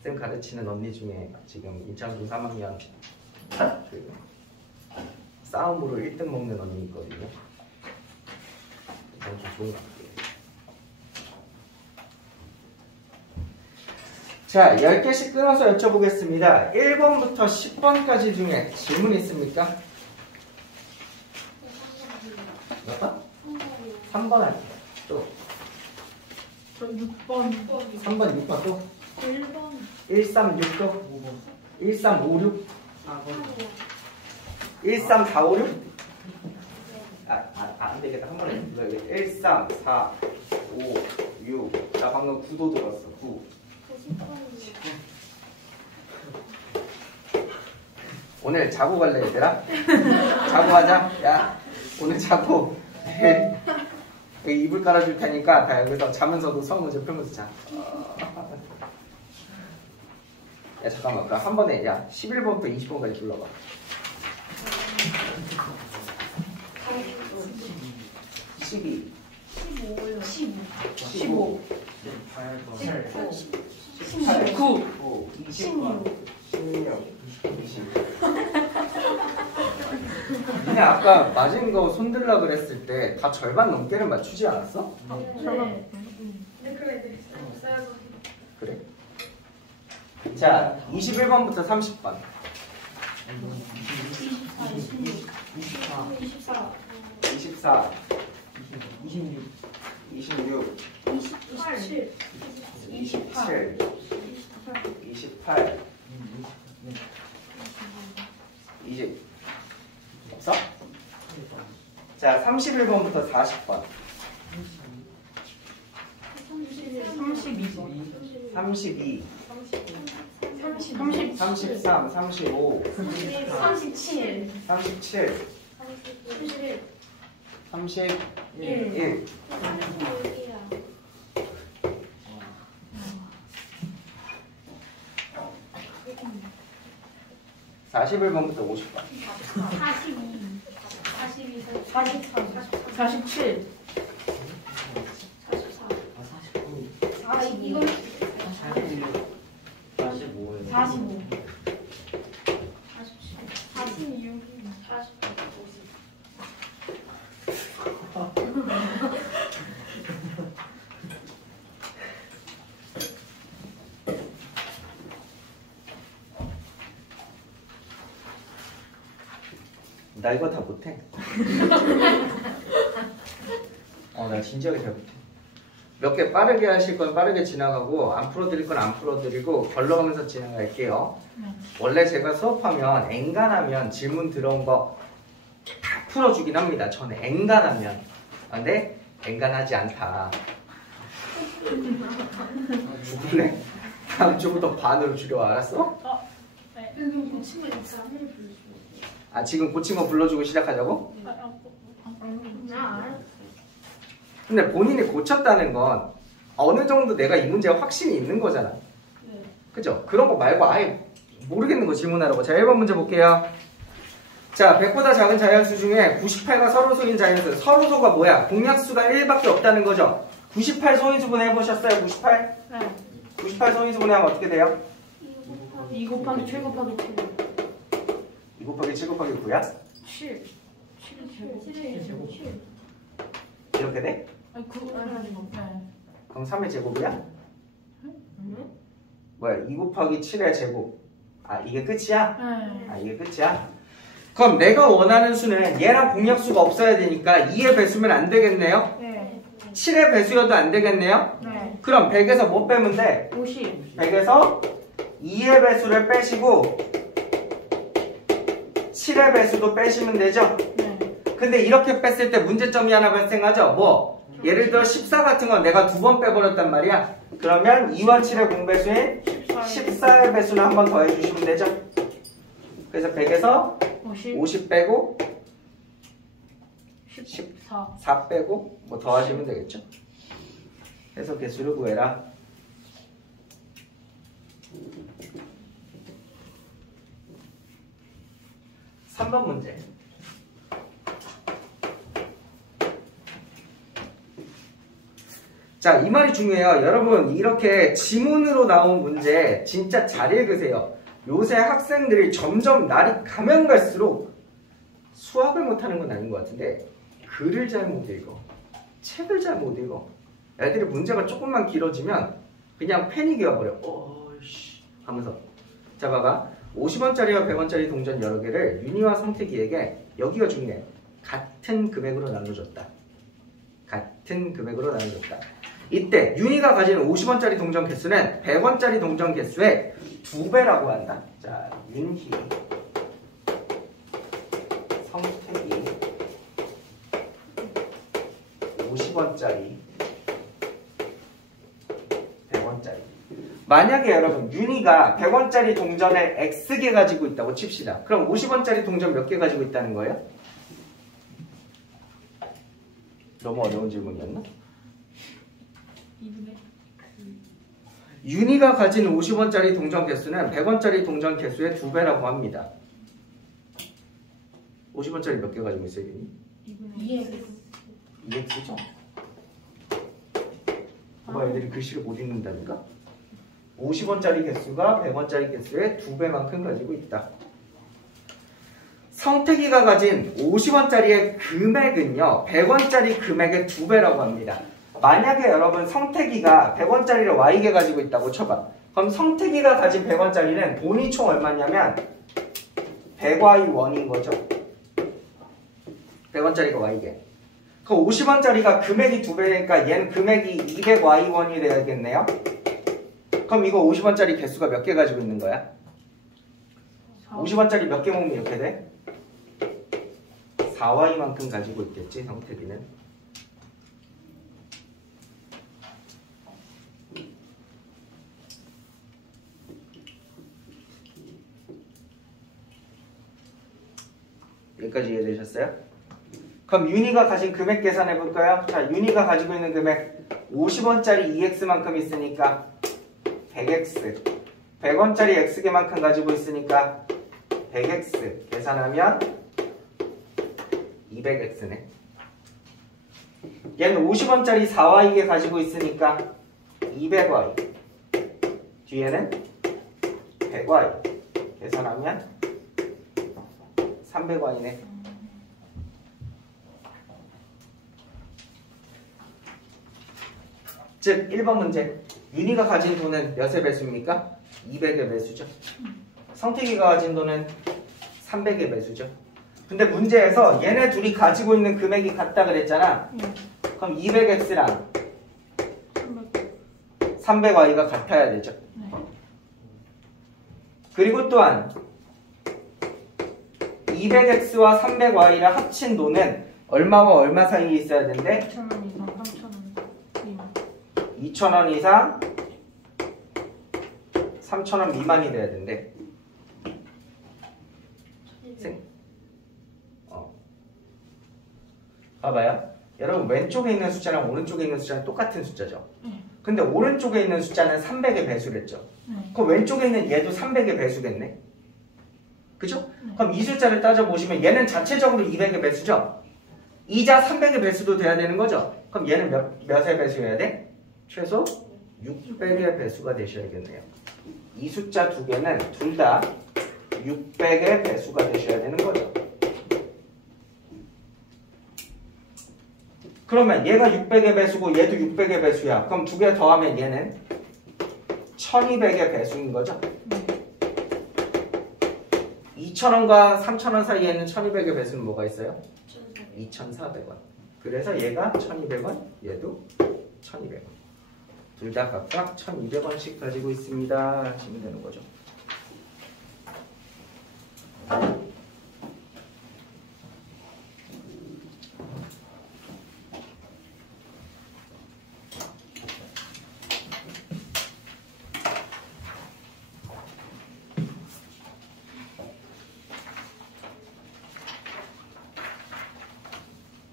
쌤 가르치는 언니 중에 지금 인창중 3학년 그 싸움으로 1등 먹는 언니 있거든요. 아주 좋은 것 같아요. 자, 10개씩 끊어서 여쭤보겠습니다. 1번부터 10번까지 중에 질문 있습니까? 몇 번? 3번 할게요. 또 저 6번. 3번, 6번 또 1번. 1, 3, 6 또 5번 1, 3, 5, 6 4번 1, 3, 4, 5, 6 안 되겠다. 한 번에 1, 3, 4, 5, 6 나 방금 9도 들었어. 9 오늘 자고 갈래 얘들아? 자고 하자. 야 오늘 자고 내일 여기 이불 깔아줄 테니까 다 여기서 자면서도 수학 문제 풀면서 자. 야 잠깐만 그럼 한 번에 야 11번부터 20번까지 불러봐. 12 15요. 15 18번 19. 9 16. 16 20 니네 아까 맞은 거 손들라 그랬을 때 다 절반 넘게는 맞추지 않았어? 네. 그래. 그래? 자 21번부터 30번 24, 26, 24 24, 26 26 27, 27 28 20 없어? 자 31번부터 40번 32번. 32 30, 33 35 37, 37 31, 31 36이야. 41번부터 50번 42, 42, 47. 44. 아, 이걸 45 45. 46, 48, 50. 나 이거 다 못해. 나 진지하게 잘 못해. 몇 개 빠르게 하실 건 빠르게 지나가고 안 풀어드릴 건 안 풀어드리고 걸러가면서 지나갈게요. 원래 제가 수업하면 엔간하면 질문 들어온 거 다 풀어주긴 합니다. 저는 엔간하면. 근데 엔간하지 않다. 죽을래? 다음 주부터 반으로 줄여. 알았어? 그럼 고치면 exam을 불러줘. 아 지금 고친 거 불러주고 시작하자고? 나 알아. 근데 본인이 고쳤다는 건 어느 정도 내가 이 문제에 확신이 있는 거잖아. 네. 그죠? 그런 거 말고 아예 모르겠는 거 질문하라고. 자, 1번 문제 볼게요. 자, 100보다 작은 자연수 중에 98가 서로소인 자연수. 서로소가 뭐야? 공약수가 1밖에 없다는 거죠. 98 소인수분해 해보셨어요? 98? 네. 98 소인수분해하면 어떻게 돼요? 2 곱하기 7 곱하기 7. 2 곱하기 7 곱하기 9야? 7. 7 제곱. 7. 이렇게 돼? 아니, 9 아니고. 네. 그럼 3의 제곱이야? 네. 뭐야? 2 곱하기 7의 제곱. 아, 이게 끝이야? 네. 아, 이게 끝이야? 그럼 내가 원하는 수는 얘랑 공약수가 없어야 되니까 2의 배수면 안 되겠네요? 네. 7의 배수여도 안 되겠네요? 네. 그럼 100에서 뭐 빼면 돼? 50. 100에서 2의 배수를 빼시고 7의 배수도 빼시면 되죠? 네. 근데 이렇게 뺐을 때 문제점이 하나 발생하죠? 뭐? 예를 들어 14 같은 건 내가 2번 빼버렸단 말이야. 그러면 2와 7의 공배수인 14의 배수는 한 번 더 해주시면 되죠? 그래서 100에서 50 빼고 14. 4 빼고 뭐 더 하시면 되겠죠? 해서 개수를 구해라. (3번) 문제. 자, 이 말이 중요해요. 여러분, 이렇게 지문으로 나온 문제 진짜 잘 읽으세요. 요새 학생들이 점점 날이 가면 갈수록 수학을 못하는 건 아닌 것 같은데 글을 잘 못 읽어. 책을 잘 못 읽어. 애들이 문제가 조금만 길어지면 그냥 패닉이 와버려. 어이씨 하면서. 자, 봐봐. 50원짜리와 100원짜리 동전 여러 개를 윤희와 성택이에게, 여기가 중요해, 같은 금액으로 나눠줬다. 같은 금액으로 나눠줬다. 이때 윤희가 가진 50원짜리 동전 개수는 100원짜리 동전 개수의 2배라고 한다. 자, 윤희, 성택이 50원짜리, 100원짜리. 만약에 여러분 윤희가 100원짜리 동전을 X개 가지고 있다고 칩시다. 그럼 50원짜리 동전 몇 개 가지고 있다는 거예요? 너무 어려운 질문이었나? 윤희가 가진 50원짜리 동전 개수는 100원짜리 동전 개수의 2배라고 합니다. 50원짜리 몇 개 가지고 있어요, 윤희? 2X죠? 봐봐, 애들이 글씨를 못 읽는다니까? 50원짜리 개수가 100원짜리 개수의 2배만큼 가지고 있다. 성택이가 가진 50원짜리의 금액은요, 100원짜리 금액의 2배라고 합니다. 만약에 여러분 성택이가 100원짜리를 Y개 가지고 있다고 쳐봐. 그럼 성택이가 가진 100원짜리는 돈이 총 얼마냐면 100Y1인 거죠. 100원짜리가 Y개. 그 50원짜리가 금액이 2배니까 얘는 금액이 200Y1이 되어야겠네요. 그럼 이거 50원짜리 개수가 몇 개 가지고 있는 거야? 50원짜리 몇 개 모으면 이렇게 돼? 4Y만큼 가지고 있겠지, 성택이는. 여기까지 이해되셨어요? 그럼 윤희가 가진 금액 계산해 볼까요? 자, 윤희가 가지고 있는 금액 50원짜리 2X만큼 있으니까 100X, 100원짜리 X개만큼 가지고 있으니까 100X 계산하면 200X네. 얘는 50원짜리 4Y개 가지고 있으니까 200Y, 뒤에는 100Y 계산하면 300Y네. 즉 1번 문제, 윤희가 가진 돈은 몇의 배수입니까? 200의 배수죠. 성택이가 가진 돈은 300의 배수죠. 근데 문제에서 얘네 둘이 가지고 있는 금액이 같다 그랬잖아. 그럼 200X랑 300Y가 같아야 되죠. 그리고 또한 200x와 300y를 합친 돈은 얼마와 얼마 사이에 있어야 된대? 2,000원 이상 3,000원 미만. 2,000원 이상 3,000원 미만이 돼야 된대. 봐봐요. 여러분 왼쪽에 있는 숫자랑 오른쪽에 있는 숫자는 똑같은 숫자죠. 근데 오른쪽에 있는 숫자는 300의 배수랬죠. 그럼 왼쪽에 있는 얘도 300의 배수겠네. 그죠? 그럼 이 숫자를 따져보시면 얘는 자체적으로 200의 배수죠. 이자 300의 배수도 돼야 되는 거죠. 그럼 얘는 몇의 배수여야 돼? 최소 600의 배수가 되셔야겠네요. 이 숫자 두 개는 둘 다 600의 배수가 되셔야 되는 거죠. 그러면 얘가 600의 배수고 얘도 600의 배수야. 그럼 두 개 더하면 얘는 1200의 배수인 거죠. 2,000원과 3,000원 사이에 있는 1200의 배수는 뭐가 있어요? 2,400원. 그래서 얘가 1,200원, 얘도 1,200원. 둘 다 각각 1,200원씩 가지고 있습니다. 하시면 되는 거죠.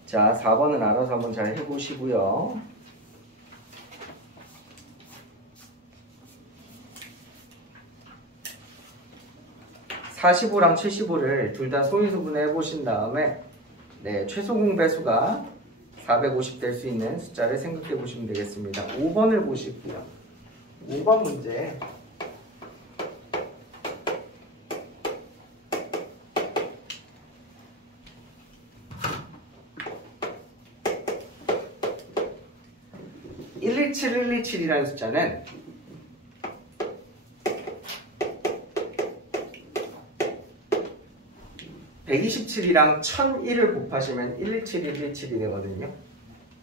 자, 4번은 알아서 한번 잘 해보시고요. (45랑) (75를) 둘 다 소인수분해 해보신 다음에 네, 최소 공배수가 450 될 수 있는 숫자를 생각해 보시면 되겠습니다. 5번을 보실게요. 5번 문제. (127) 숫자는 127이랑 1001을 곱하시면 117이 되거든요.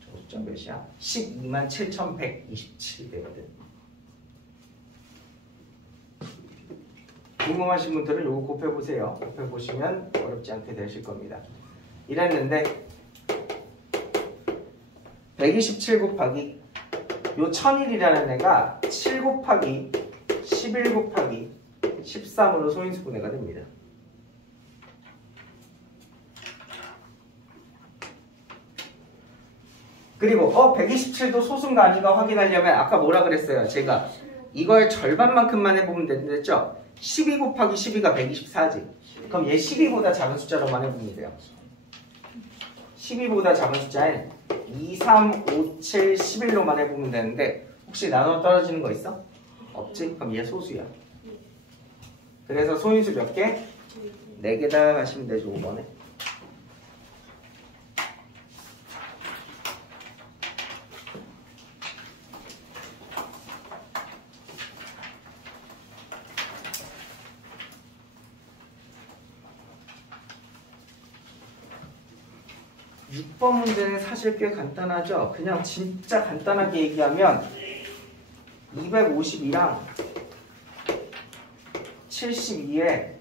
저 숫자 몇이야? 127,127이 되거든. 궁금하신 분들은 요거 곱해보세요. 곱해보시면 어렵지 않게 되실 겁니다. 이랬는데 127 곱하기 요 1001이라는 애가 7 곱하기 11 곱하기 13으로 소인수분해가 됩니다. 그리고 127도 소수인가 아닌가 확인하려면 아까 뭐라 그랬어요? 제가 이걸 절반만큼만 해보면 된댔죠? 12 곱하기 12가 124지. 그럼 얘 12보다 작은 숫자로만 해보면 돼요. 12보다 작은 숫자엔 2, 3, 5, 7, 11로만 해보면 되는데 혹시 나눠 떨어지는 거 있어? 없지? 그럼 얘 소수야. 그래서 소인수 몇 개? 4개다 하시면 되죠. 5번에. 6번 문제는 사실 꽤 간단하죠. 그냥 진짜 간단하게 얘기하면 252랑 72의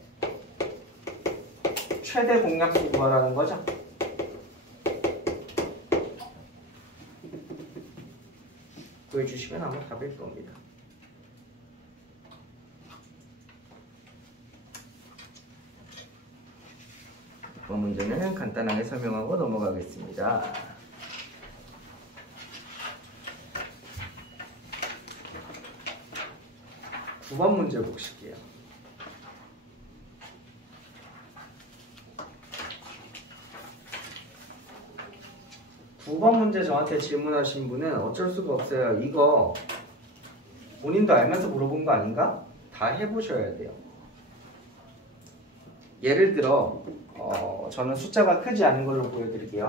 최대 공약수 구하라는 거죠. 구해주시면 아마 답일 겁니다. 이 문제는 간단하게 설명하고 넘어가겠습니다. 두 번 문제 보실게요. 두 번 문제 저한테 질문하신 분은 어쩔 수가 없어요. 이거 본인도 알면서 물어본 거 아닌가? 다 해보셔야 돼요. 예를 들어 저는 숫자가 크지 않은 걸로 보여드릴게요.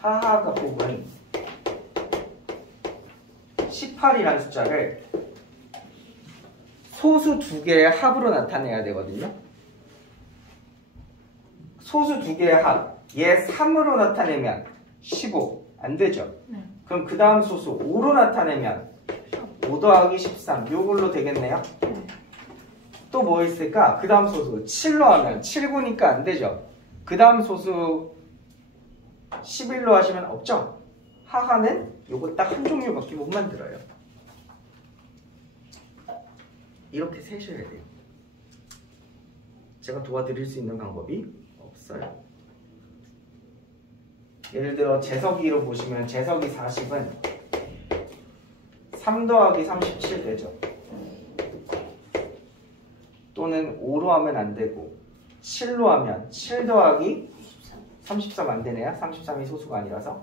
하하가 뽑은 18이라는 숫자를 소수 두 개의 합으로 나타내야 되거든요. 소수 두 개의 합, 얘 3으로 나타내면 15, 안 되죠? 네. 그럼 그 다음 소수 5로 나타내면 5 더하기 13, 요걸로 되겠네요. 네. 또 뭐 있을까? 그 다음 소수 7로 하면 7, 9니까 안 되죠. 그 다음 소수 11로 하시면 없죠? 하하는 요거 딱 한 종류밖에 못 만들어요. 이렇게 세셔야 돼요. 제가 도와드릴 수 있는 방법이 없어요. 예를 들어 재석이로 보시면 재석이 40은 3 더하기 37 되죠. 또는 5로 하면 안 되고 7로 하면 7 더하기 33 안 되네요. 33이 소수가 아니라서.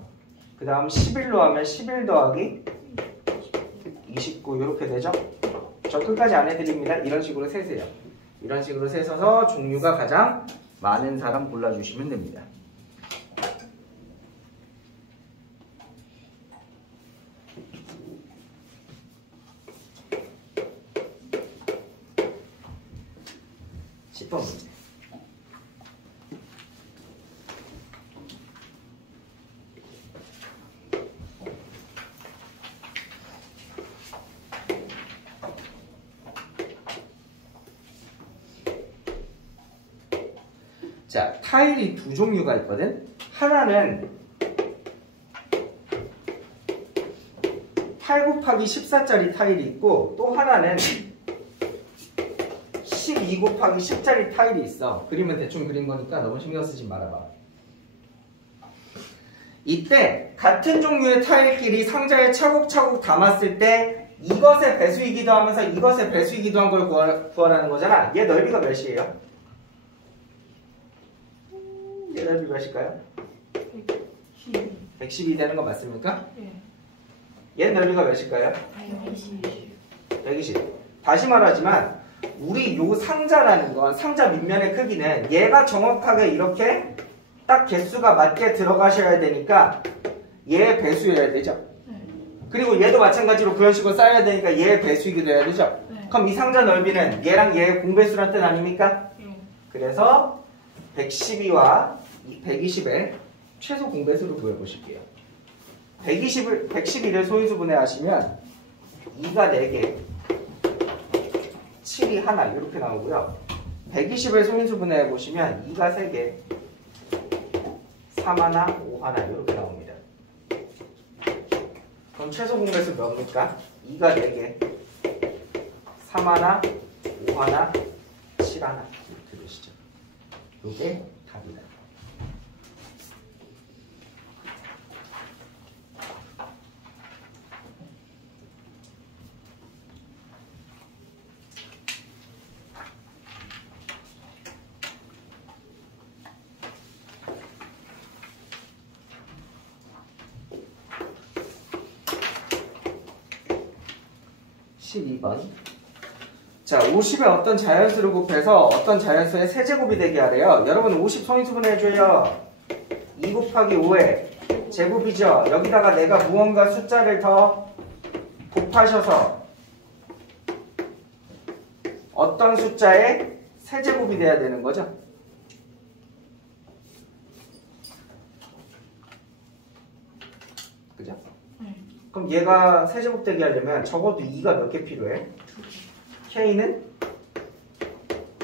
그 다음 11로 하면 11 더하기 29 이렇게 되죠. 저 끝까지 안 해드립니다. 이런 식으로 세세요. 이런 식으로 세서서 종류가 가장 많은 사람 골라주시면 됩니다. 문제. 자, 타일이 두 종류가 있거든. 하나는 8 곱하기 14짜리 타일이 있고 또 하나는 12 곱하기 10짜리 타일이 있어. 그림은 대충 그린 거니까 너무 신경 쓰지 말아봐. 이때 같은 종류의 타일끼리 상자에 차곡차곡 담았을 때 이것의 배수이기도 하면서 이것의 배수이기도 한 걸 구하라는 거잖아. 얘 넓이가 몇이에요? 얘 넓이 몇일까요? 112 되는 거 맞습니까? 얘 넓이가 몇일까요? 120. 다시 말하지만 우리 요 상자라는 건 상자 밑면의 크기는 얘가 정확하게 이렇게 딱 개수가 맞게 들어가셔야 되니까 얘 배수여야 되죠. 그리고 얘도 마찬가지로 그런 식으로 쌓여야 되니까 얘 배수이기도 해야 되죠. 그럼 이 상자 넓이는 얘랑 얘의 공배수란 뜻 아닙니까? 그래서 112와 120의 최소 공배수를 구해보실게요. 111을 소인수분해 하시면 2가 4개 7이 하나 이렇게 나오고요. 120을 소인수분해 해보시면 2가 3개 3 하나 5 하나 이렇게 나옵니다. 그럼 최소 공배수 몇입니까? 2가 4개 3 하나 5 하나 7 하나 이렇게 되시죠. 이게 답이다. 자, 50에 어떤 자연수를 곱해서 어떤 자연수의 세제곱이 되게 하래요. 여러분 50 소인수분해 해줘요. 2 곱하기 5의 제곱이죠. 여기다가 내가 무언가 숫자를 더 곱하셔서 어떤 숫자의 세제곱이 돼야 되는 거죠. 그죠? 그럼 얘가 세제곱 되게 하려면 적어도 2가 몇 개 필요해? K는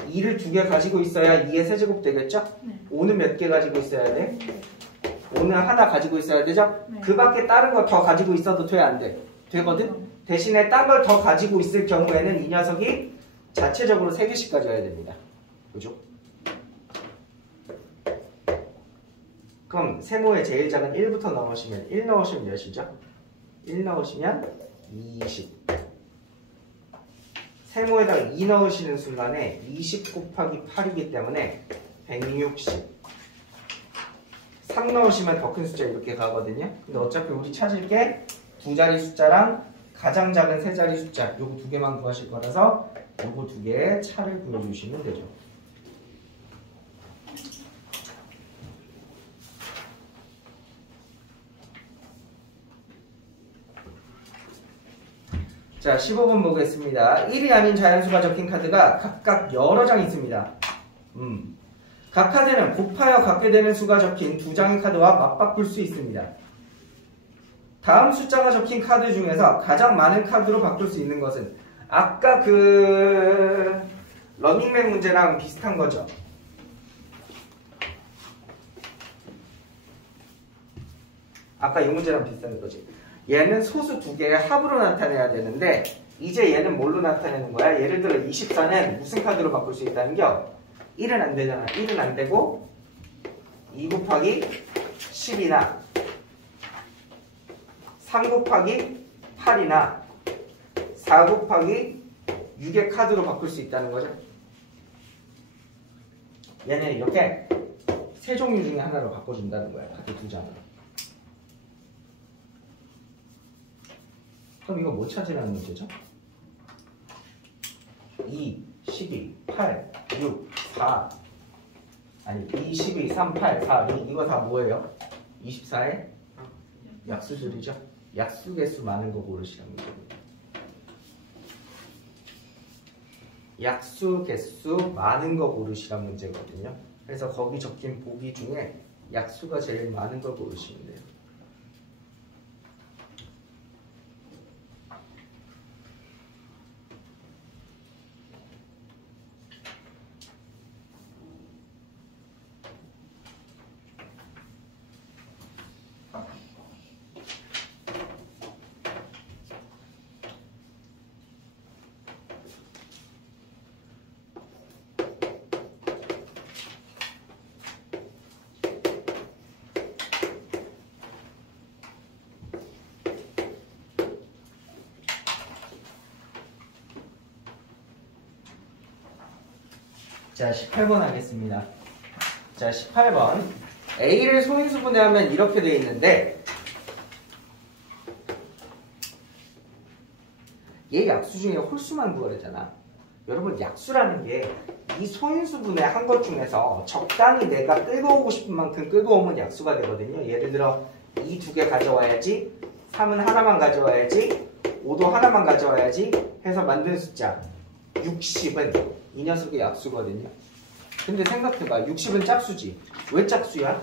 2를 2개 가지고 있어야 2의 세제곱 되겠죠? 5는 몇 개 가지고 있어야 돼? 5는 하나 가지고 있어야 되죠? 그 밖에 다른 거 더 가지고 있어도 돼? 안 돼? 되거든? 대신에 딴 걸 더 가지고 있을 경우에는 이 녀석이 자체적으로 3개씩 가져야 됩니다. 그죠? 그럼 세모의 제일 작은 1부터 넣으시면 1 넣으시면 몇이죠? 1 넣으시면 20. 세모에다가 2 넣으시는 순간에 20 곱하기 8이기 때문에 160. 3 넣으시면 더 큰 숫자 이렇게 가거든요. 근데 어차피 우리 찾을 게 두 자리 숫자랑 가장 작은 세 자리 숫자 요거 두 개만 구하실 거라서 요거 두 개의 차를 구해주시면 되죠. 자, 15번 보겠습니다. 1이 아닌 자연수가 적힌 카드가 각각 여러 장 있습니다. 각 카드는 곱하여 갖게 되는 수가 적힌 두 장의 카드와 맞바꿀 수 있습니다. 다음 숫자가 적힌 카드 중에서 가장 많은 카드로 바꿀 수 있는 것은 아까 그 러닝맨 문제랑 비슷한 거죠. 아까 이 문제랑 비슷한 거지. 얘는 소수 두 개의 합으로 나타내야 되는데 이제 얘는 뭘로 나타내는 거야? 예를 들어 24는 무슨 카드로 바꿀 수 있다는 겨? 1은 안 되잖아. 1은 안 되고 2 곱하기 10이나 3 곱하기 8이나 4 곱하기 6의 카드로 바꿀 수 있다는 거죠. 얘는 이렇게 세 종류 중에 하나로 바꿔준다는 거야. 카드 두 장으로. 그럼 이거 뭐 찾으라는 문제죠? 2, 12, 8, 6, 4 아니 2, 12, 3, 8, 4, 6 이거 다 뭐예요? 24의 약수들이죠? 약수 개수 많은 거 고르시라는 겁니다. 약수 개수 많은 거 고르시란 문제거든요. 그래서 거기 적힌 보기 중에 약수가 제일 많은 걸 고르시면 돼요. 자, 18번 하겠습니다. 자, 18번. A를 소인수분해하면 이렇게 돼 있는데 얘 약수 중에 홀수만 구하려잖아. 여러분 약수라는 게 이 소인수분해 한 것 중에서 적당히 내가 끌고 오고 싶은 만큼 끌고 오면 약수가 되거든요. 예를 들어 2 두 개 가져와야지, 3은 하나만 가져와야지, 5도 하나만 가져와야지 해서 만든 숫자 60은 이 녀석의 약수거든요. 근데 생각해봐. 60은 짝수지. 왜 짝수야?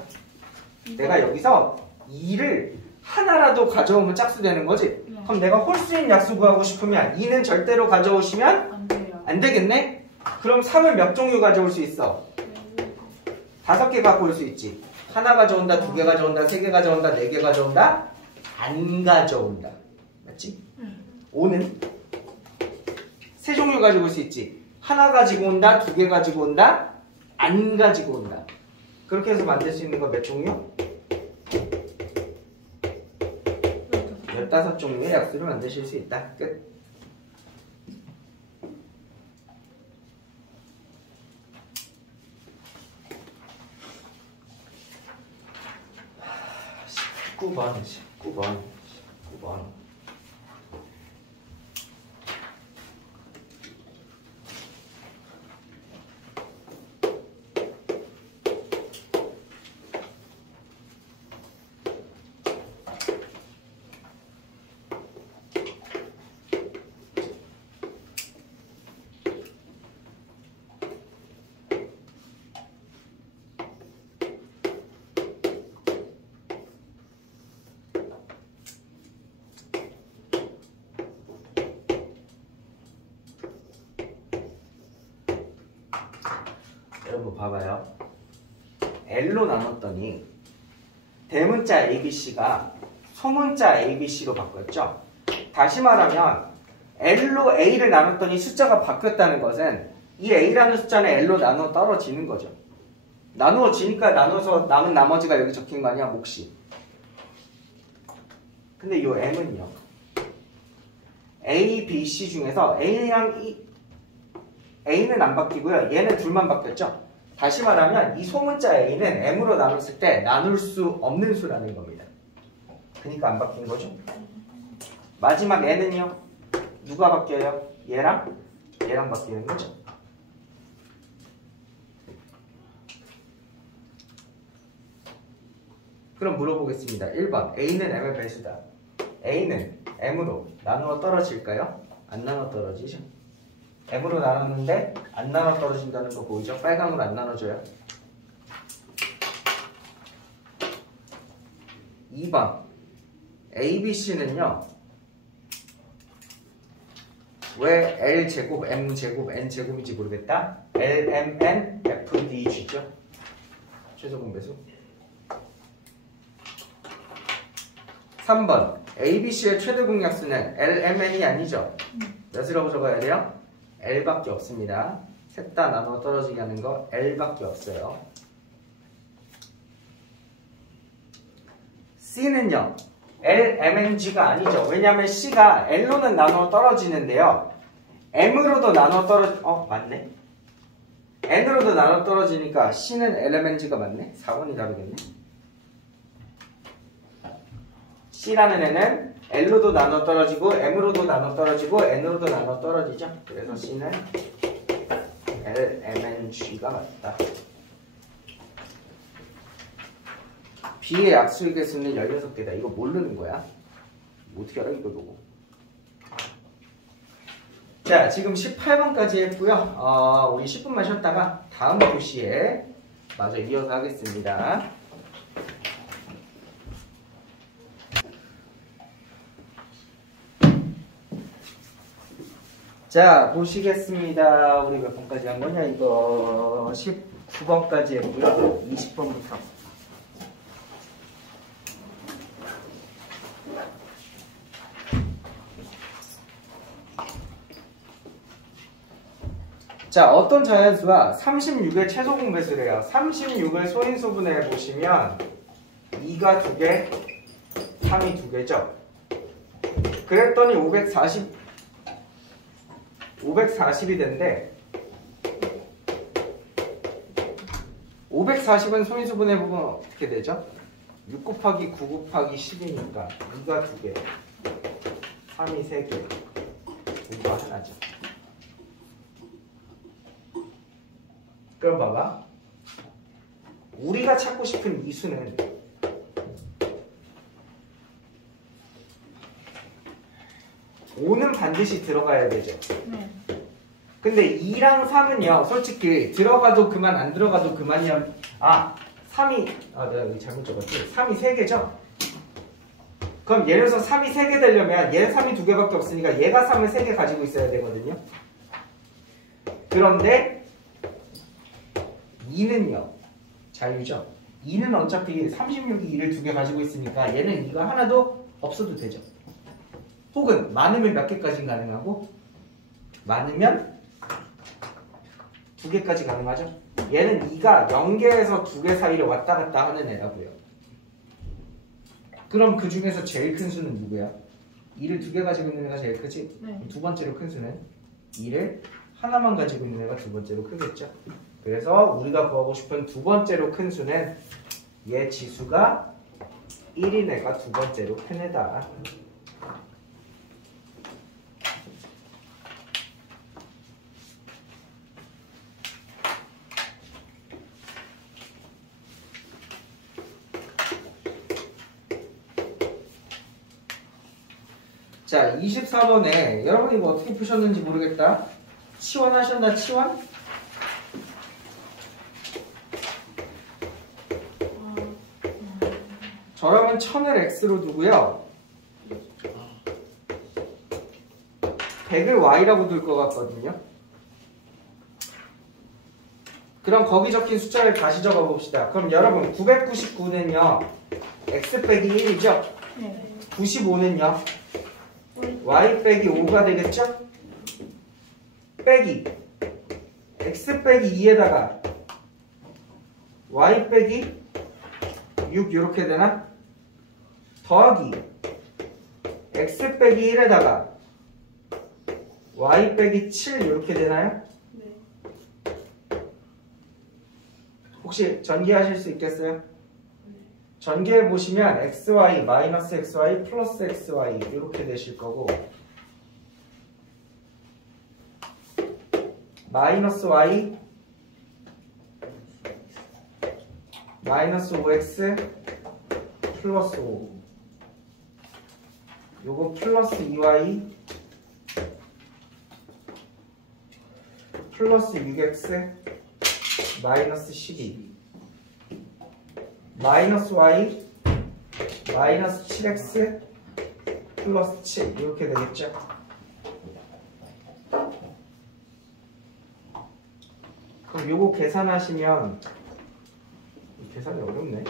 내가 여기서 2를 하나라도 가져오면 짝수 되는 거지? 네. 그럼 내가 홀수인 약수 구하고 싶으면 2는 절대로 가져오시면 안 돼요. 안 되겠네? 그럼 3을 몇 종류 가져올 수 있어? 5개 갖고 올 수 있지. 하나 가져온다, 2개 가져온다, 3개 가져온다, 4개 가져온다? 안 가져온다. 맞지? 5는 3종류 가지고 올 수 있지. 하나 가지고 온다, 2개 가지고 온다, 안 가지고 온다. 그렇게 해서 만들 수 있는 거 몇 종류? 15종류의 약수를 만드실 수 있다. 끝. 하, 19번. 여러분 봐봐요. L로 나눴더니 대문자 ABC가 소문자 ABC로 바뀌었죠. 다시 말하면 L로 A를 나눴더니 숫자가 바뀌었다는 것은 이 A라는 숫자는 L로 나누어 떨어지는 거죠. 나누어지니까 나눠서 남은 나머지가 여기 적힌 거 아니야? 몫이. 근데 이 M은요. A, B, C 중에서 A는 안 바뀌고요. 얘는 둘만 바뀌었죠. 다시 말하면 이 소문자 A는 M으로 나눴을 때 나눌 수 없는 수라는 겁니다. 그러니까 안 바뀐 거죠. 마지막 N은요. 누가 바뀌어요? 얘랑 바뀌는 거죠. 그럼 물어보겠습니다. 1번 A는 M의 배수다. A는 M으로 나누어 떨어질까요? 안 나누어 떨어지죠. M으로 나눴는데 안 나눠 떨어진다는 거 보이죠? 빨강으로 안 나눠줘요. 2번 ABC는요. 왜 L제곱, M제곱, N제곱인지 모르겠다. L, M, N, F, D, G죠? 최소 공배수. 3번 ABC의 최대 공약수는 LMN이 아니죠? 몇이라고 적어야 돼요? L밖에 없습니다. 셋 다 나눠 떨어지게 하는 거 L밖에 없어요. C는요 LMNG가 아니죠. 왜냐하면 C가 L로는 나눠 떨어지는데요. M으로도 나눠 맞네. N으로도 나눠 떨어지니까 C는 LMNG가 맞네. 4번이 다르겠네. C라는 애는 L로도 나눠 떨어지고 M으로도 나눠 떨어지고 N으로도 나눠 떨어지죠. 그래서 C는 LMNG가 맞다. B의 약수의 개수는 16개다. 이거 모르는 거야. 어떻게 알아 이거 보고. 자, 지금 18번까지 했고요. 우리 10분만 쉬었다가 다음 교시에 마저 이어서 하겠습니다. 자, 보시겠습니다. 우리 몇 번까지 한 거냐? 이거 19번까지 했고요. 20번부터. 자, 어떤 자연수가 36의 최소 공배수래요. 36을 소인수분해 보시면 2가 2개, 3이 2개죠. 그랬더니 540이 된대. 540은 소인수분해 보면 어떻게 되죠? 6 곱하기 9 곱하기 10이니까 2가 2개, 3이 3개, 5가 하나죠. 그럼 봐봐. 우리가 찾고 싶은 이 수는 5는 반드시 들어가야 되죠. 네. 근데 2랑 3은요, 솔직히 들어가도 그만 안 들어가도 그만이면 3이 내가 여기 잘못 적었지. 3이 3개죠. 그럼 예를 들어서 3이 3개 되려면 얘는 3이 2개밖에 없으니까 얘가 3을 3개 가지고 있어야 되거든요. 그런데 2는요 자유죠. 2는 어차피 36이 2를 2개 가지고 있으니까 얘는 2가 하나도 없어도 되죠. 혹은 많으면 몇 개까지 가능하고 많으면 2개까지 가능하죠. 얘는 2가 0개에서 2개 사이를 왔다 갔다 하는 애라고요. 그럼 그 중에서 제일 큰 수는 누구야? 2를 2개 가지고 있는 애가 제일 크지? 네. 두 번째로 큰 수는 2를 하나만 가지고 있는 애가 두 번째로 크겠죠. 그래서 우리가 구하고 싶은 두 번째로 큰 수는 얘 지수가 1인 애가 두 번째로 큰 애다. 자, 24번에 여러분이 이거 어떻게 푸셨는지 모르겠다. 치환하셨나? 치환? 저라면 1000을 x로 두고요. 100을 y라고 둘 것 같거든요. 그럼 거기 적힌 숫자를 다시 적어 봅시다. 그럼 여러분 999는요 x 빼기 1이죠? 네. 95는요 y 빼기 5가 되겠죠? 빼기 x 빼기 2에다가 y 빼기 6 이렇게 되나? 더하기 x 빼기 1에다가 y 빼기 7 이렇게 되나요? 네. 혹시 전개하실 수 있겠어요? 전개해 보시면 xy 마이너스 xy 플러스 xy 이렇게 되실 거고 마이너스 y 마이너스 5x 플러스 5 요거 플러스 2y 플러스 6x 마이너스 12 마이너스 y 마이너스 7x 플러스 7 이렇게 되겠죠. 그럼 요거 계산하시면 계산이 어렵네.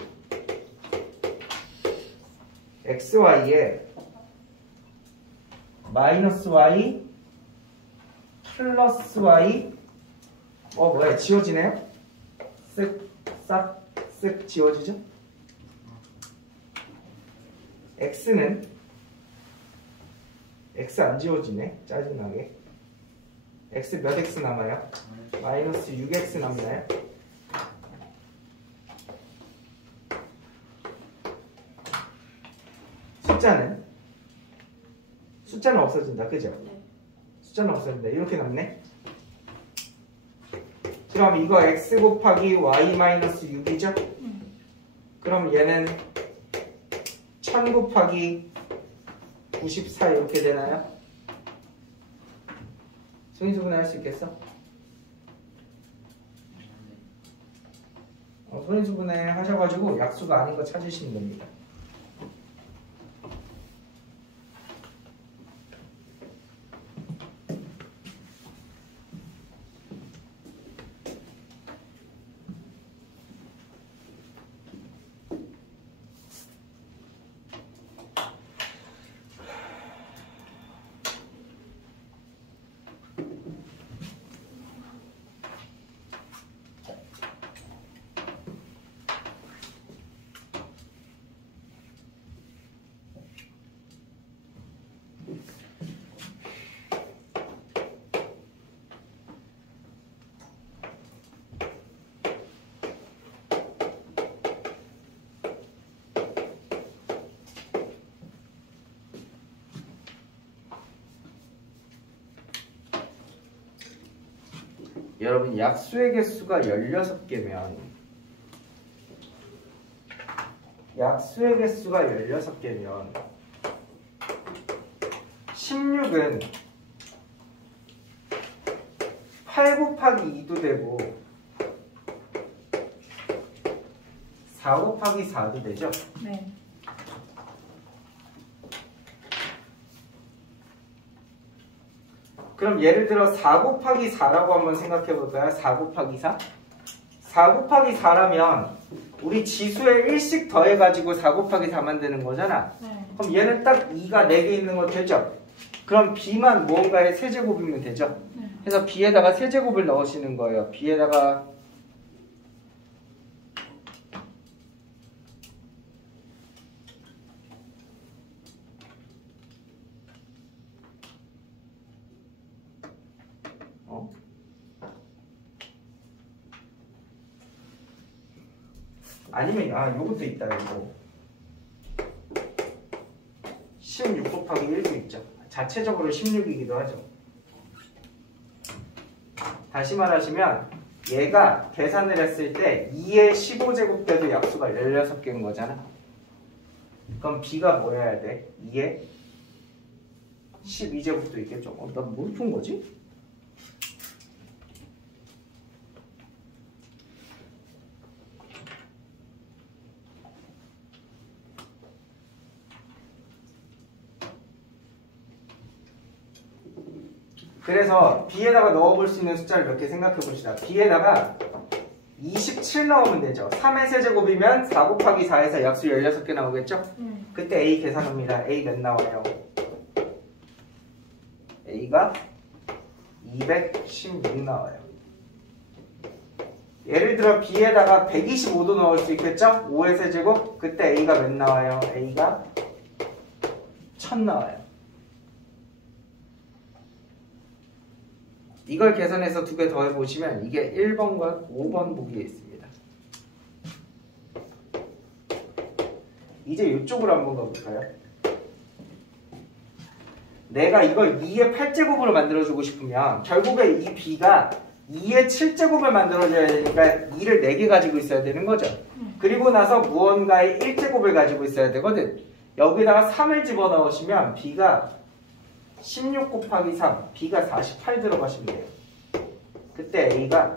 xy에 마이너스 y 플러스 y 뭐야 지워지네요? 쓱 지워지죠? x는 x 안 지워지네 짜증나게 x 몇 x 남아요? 마이너스 6x 남나요? 숫자는 없어진다 그죠? 숫자는 없어진다 이렇게 남네 그럼 이거 x 곱하기 y 마이너스 6이죠? 그럼 얘는 1000 곱하기 94 이렇게 되나요? 소인수분해 할 수 있겠어? 소인수분해 하셔가지고 약수가 아닌 거 찾으시면 됩니다. 여러분 약수의 개수가 16개면 16은 8 곱하기 2도 되고 4 곱하기 4도 되죠? 네. 그럼 예를 들어 4 곱하기 4라고 한번 생각해 볼까요? 4 곱하기 4? 4 곱하기 4라면 우리 지수에 1씩 더해가지고 4 곱하기 4 만드는 거잖아. 네. 그럼 얘는 딱 2가 4개 있는 거 되죠? 그럼 b만 무언가의 세제곱이면 되죠? 네. 그래서 b에다가 세제곱을 넣으시는 거예요. b에다가 아니면 요것도 있다 이거 16 곱하기 1도 있죠. 자체적으로 16이기도 하죠. 다시 말하시면 얘가 계산을 했을 때 2의 15제곱 돼도 약수가 16개인 거잖아. 그럼 b가 뭐여야 돼? 2의 12제곱도 있겠죠. 나 뭘 푼 거지? 그래서 b에다가 넣어볼 수 있는 숫자를 몇 개 생각해 봅시다. b에다가 27 넣으면 되죠. 3의 세제곱이면 4 곱하기 4에서 약수 16개 나오겠죠? 그때 a 계산합니다. a 몇 나와요? a가 216 나와요. 예를 들어 b에다가 125도 넣을 수 있겠죠? 5의 세제곱 그때 a가 몇 나와요? a가 1000 나와요. 이걸 계산해서 두 개 더해보시면 이게 1번과 5번 보기에 있습니다. 이제 이쪽으로 한번 가볼까요? 내가 이걸 2의 8제곱으로 만들어주고 싶으면 결국에 이 b가 2의 7제곱을 만들어줘야 되니까 2를 4개 가지고 있어야 되는 거죠. 그리고 나서 무언가의 1제곱을 가지고 있어야 되거든. 여기다가 3을 집어넣으시면 b가 16 곱하기 3, b가 48 들어가시면 돼요. 그때 a가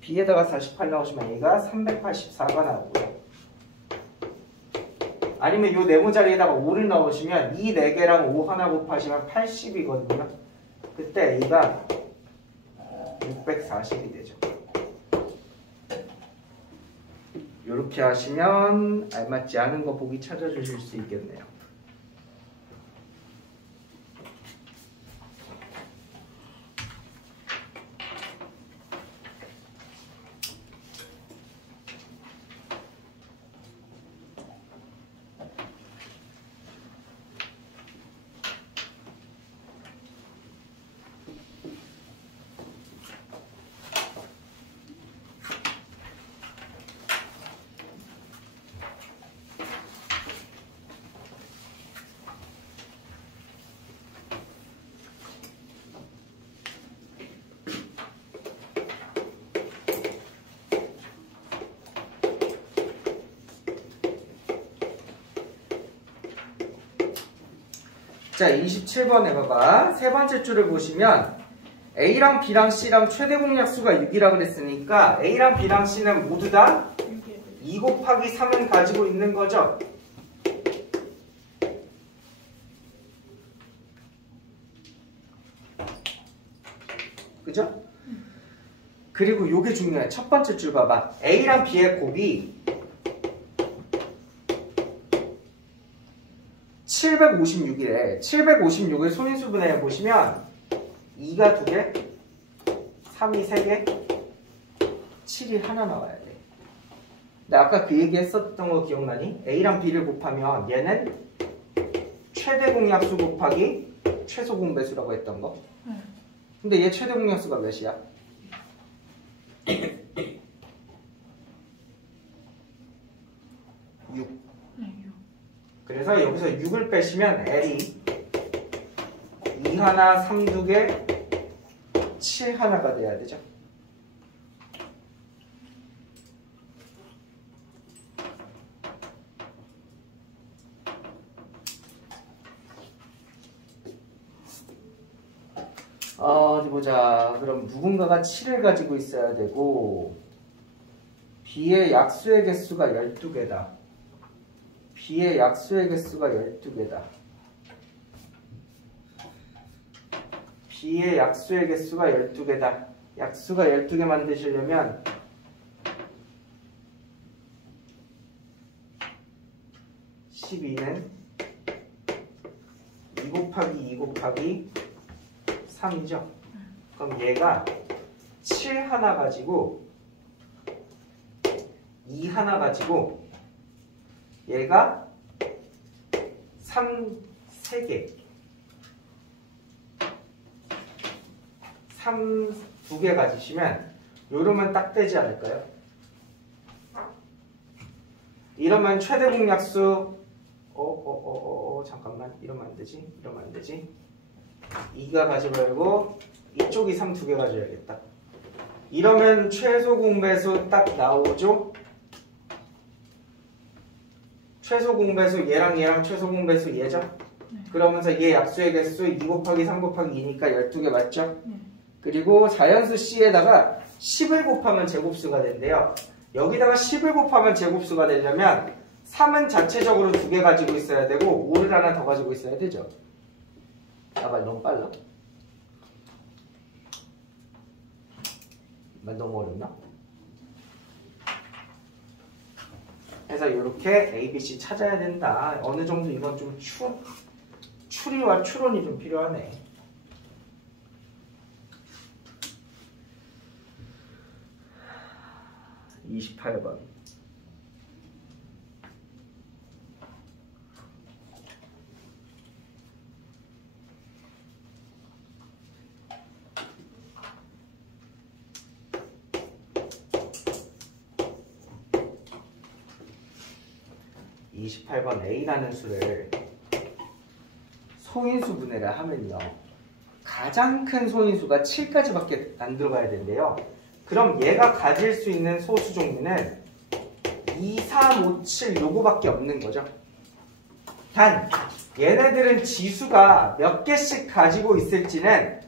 b에다가 48 넣으시면 a가 384가 나오고요. 아니면 이 네모 자리에다가 5를 넣으시면 이 4개랑 5 하나 곱하시면 80이거든요. 그때 a가 640이 되죠. 이렇게 하시면 알맞지 않은 거 보기 찾아주실 수 있겠네요. 자, 27번 해봐봐. 세 번째 줄을 보시면 A랑 B랑 C랑 최대 공약수가 6이라 그랬으니까 A랑 B랑 C는 모두 다 2 곱하기 3은 가지고 있는 거죠. 그죠? 그리고 요게 중요해. 첫 번째 줄 봐봐. A랑 B의 곱이 756이래. 756을 소인수분해 보시면 2가 2개, 3이 3개, 7이 하나 나와야 돼. 근데 아까 그 얘기 했었던 거 기억나니? A랑 B를 곱하면 얘는 최대 공약수 곱하기 최소 공배수라고 했던 거. 근데 얘 최대 공약수가 몇이야? 6. 그래서 여기서 6을 빼시면 L이 2 하나, 3 2개, 7 하나가 돼야 되죠. 어디 보자. 그럼 누군가가 7을 가지고 있어야 되고 B의 약수의 개수가 12개다. B의 약수의 개수가 12개다. B의 약수의 개수가 12개다. 약수가 12개 만드시려면 (12는) 2 곱하기 2 곱하기 3이죠. 그럼 얘가 7 하나 가지고 2 하나 가지고 얘가 3 3개 3 2개 가지시면 요러면 딱 되지 않을까요? 이러면 최대 공약수 잠깐만 이러면 안 되지. 이러면 안 되지. 2가 가져가고 이쪽이 3 2개 가져야겠다. 이러면 최소 공배수 딱 나오죠. 최소 공배수 얘랑 최소 공배수 얘죠. 그러면서 얘 약수의 개수 2 곱하기 3 곱하기 2니까 12개 맞죠? 그리고 자연수 C에다가 10을 곱하면 제곱수가 된대요. 여기다가 10을 곱하면 제곱수가 되려면 3은 자체적으로 2개 가지고 있어야 되고 5를 하나 더 가지고 있어야 되죠. 말 너무 빨라? 말 너무 어렵나? 그래서 이렇게 A, B, C 찾아야 된다. 어느 정도 이건 좀 추리와 추론이 좀 필요하네. (28번) 28번 A라는 수를 소인수 분해를 하면요. 가장 큰 소인수가 7까지밖에 안 들어가야 된대요. 그럼 얘가 가질 수 있는 소수 종류는 2, 3, 5, 7 요거밖에 없는 거죠. 단 얘네들은 지수가 몇 개씩 가지고 있을지는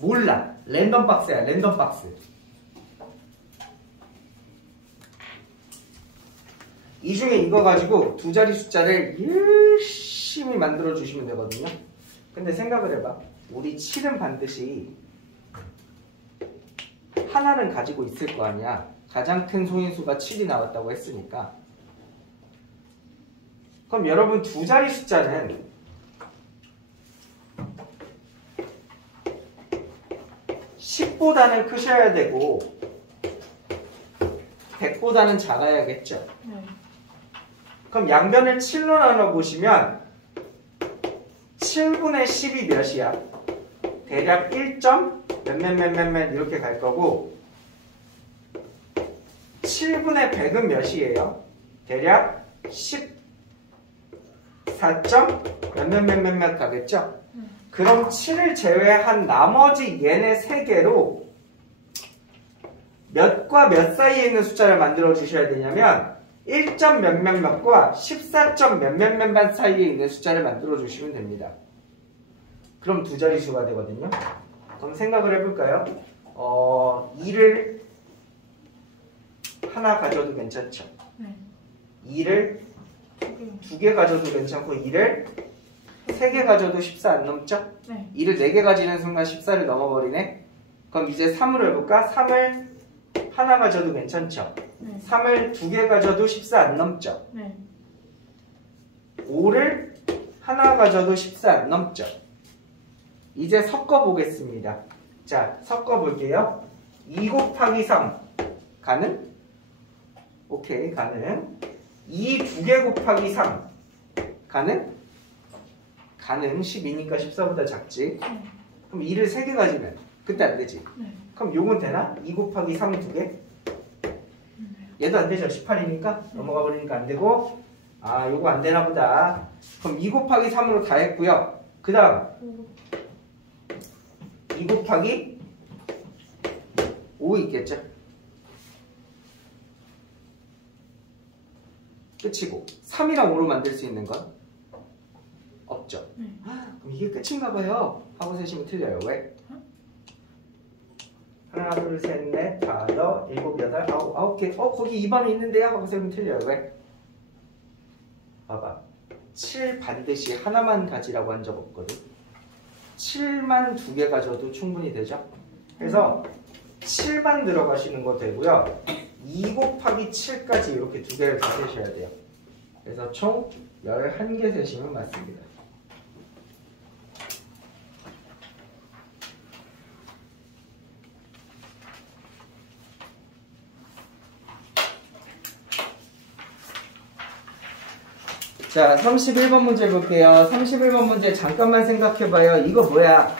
몰라. 랜덤 박스야. 랜덤 박스. 이 중에 이거 가지고 두 자리 숫자를 열심히 만들어 주시면 되거든요. 근데 생각을 해봐. 우리 7은 반드시 하나는 가지고 있을 거 아니야. 가장 큰 소인수가 7이 나왔다고 했으니까. 그럼 여러분 두 자리 숫자는 10보다는 크셔야 되고 100보다는 작아야겠죠. 네. 그럼 양변을 7로 나눠보시면 7분의 10이 몇이야? 대략 1점 몇몇몇몇 이렇게 갈 거고 7분의 100은 몇이에요? 대략 14점 몇몇몇몇 가겠죠? 그럼 7을 제외한 나머지 얘네 3개로 몇과 몇 사이에 있는 숫자를 만들어 주셔야 되냐면 1점 몇몇몇과 14점 몇몇몇몇 사이에 있는 숫자를 만들어 주시면 됩니다. 그럼 두 자릿수가 되거든요. 그럼 생각을 해볼까요? 2를 하나 가져도 괜찮죠? 네. 2를 2개 가져도 괜찮고 2를 3개 가져도 14 안 넘죠? 네. 2를 4개 가지는 순간 14를 넘어버리네. 그럼 이제 3으로 해볼까? 3을 하나 가져도 괜찮죠? 네. 3을 2개 가져도 14 안 넘죠? 네. 5를 하나 가져도 14 안 넘죠? 이제 섞어보겠습니다. 자, 섞어볼게요. 2 곱하기 3 가능? 오케이, 가능. 2 2개 곱하기 3 가능? 가능. 12니까 14보다 작지. 네. 그럼 2를 3개 가지면 그때 안 되지. 네. 그럼 요건 되나? 2 곱하기 3 2개? 얘도 안 되죠. 18이니까 넘어가 버리니까 안 되고 요거 안 되나 보다. 그럼 2 곱하기 3으로 다 했고요. 그 다음 2 곱하기 5 있겠죠? 끝이고 3이랑 5로 만들 수 있는 건 없죠. 네. 그럼 이게 끝인가 봐요. 하고 세시면 틀려요. 왜? 하나, 둘, 셋, 넷, 다섯, 일곱, 여덟, 아홉 개. 거기 2번이 있는데요? 하고 세면 틀려요. 왜? 봐봐. 7 반드시 하나만 가지라고 한 적 없거든. 7만 2개 가져도 충분히 되죠? 그래서 7만 들어가시는 거 되고요. 2 곱하기 7까지 이렇게 2개를 다 세셔야 돼요. 그래서 총 11개 세시면 맞습니다. 자, 31번 문제 볼게요. 31번 문제 잠깐만 생각해봐요. 이거 뭐야?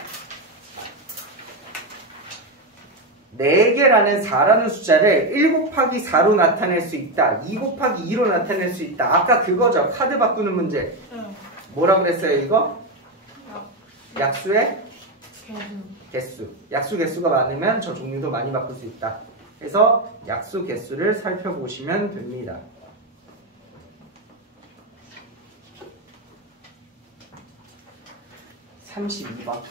4개라는 4라는 숫자를 1 곱하기 4로 나타낼 수 있다. 2 곱하기 2로 나타낼 수 있다. 아까 그거죠. 카드 바꾸는 문제. 뭐라 그랬어요, 이거? 약수의 개수. 약수 개수가 많으면 저 종류도 많이 바꿀 수 있다. 그래서 약수 개수를 살펴보시면 됩니다. 32번.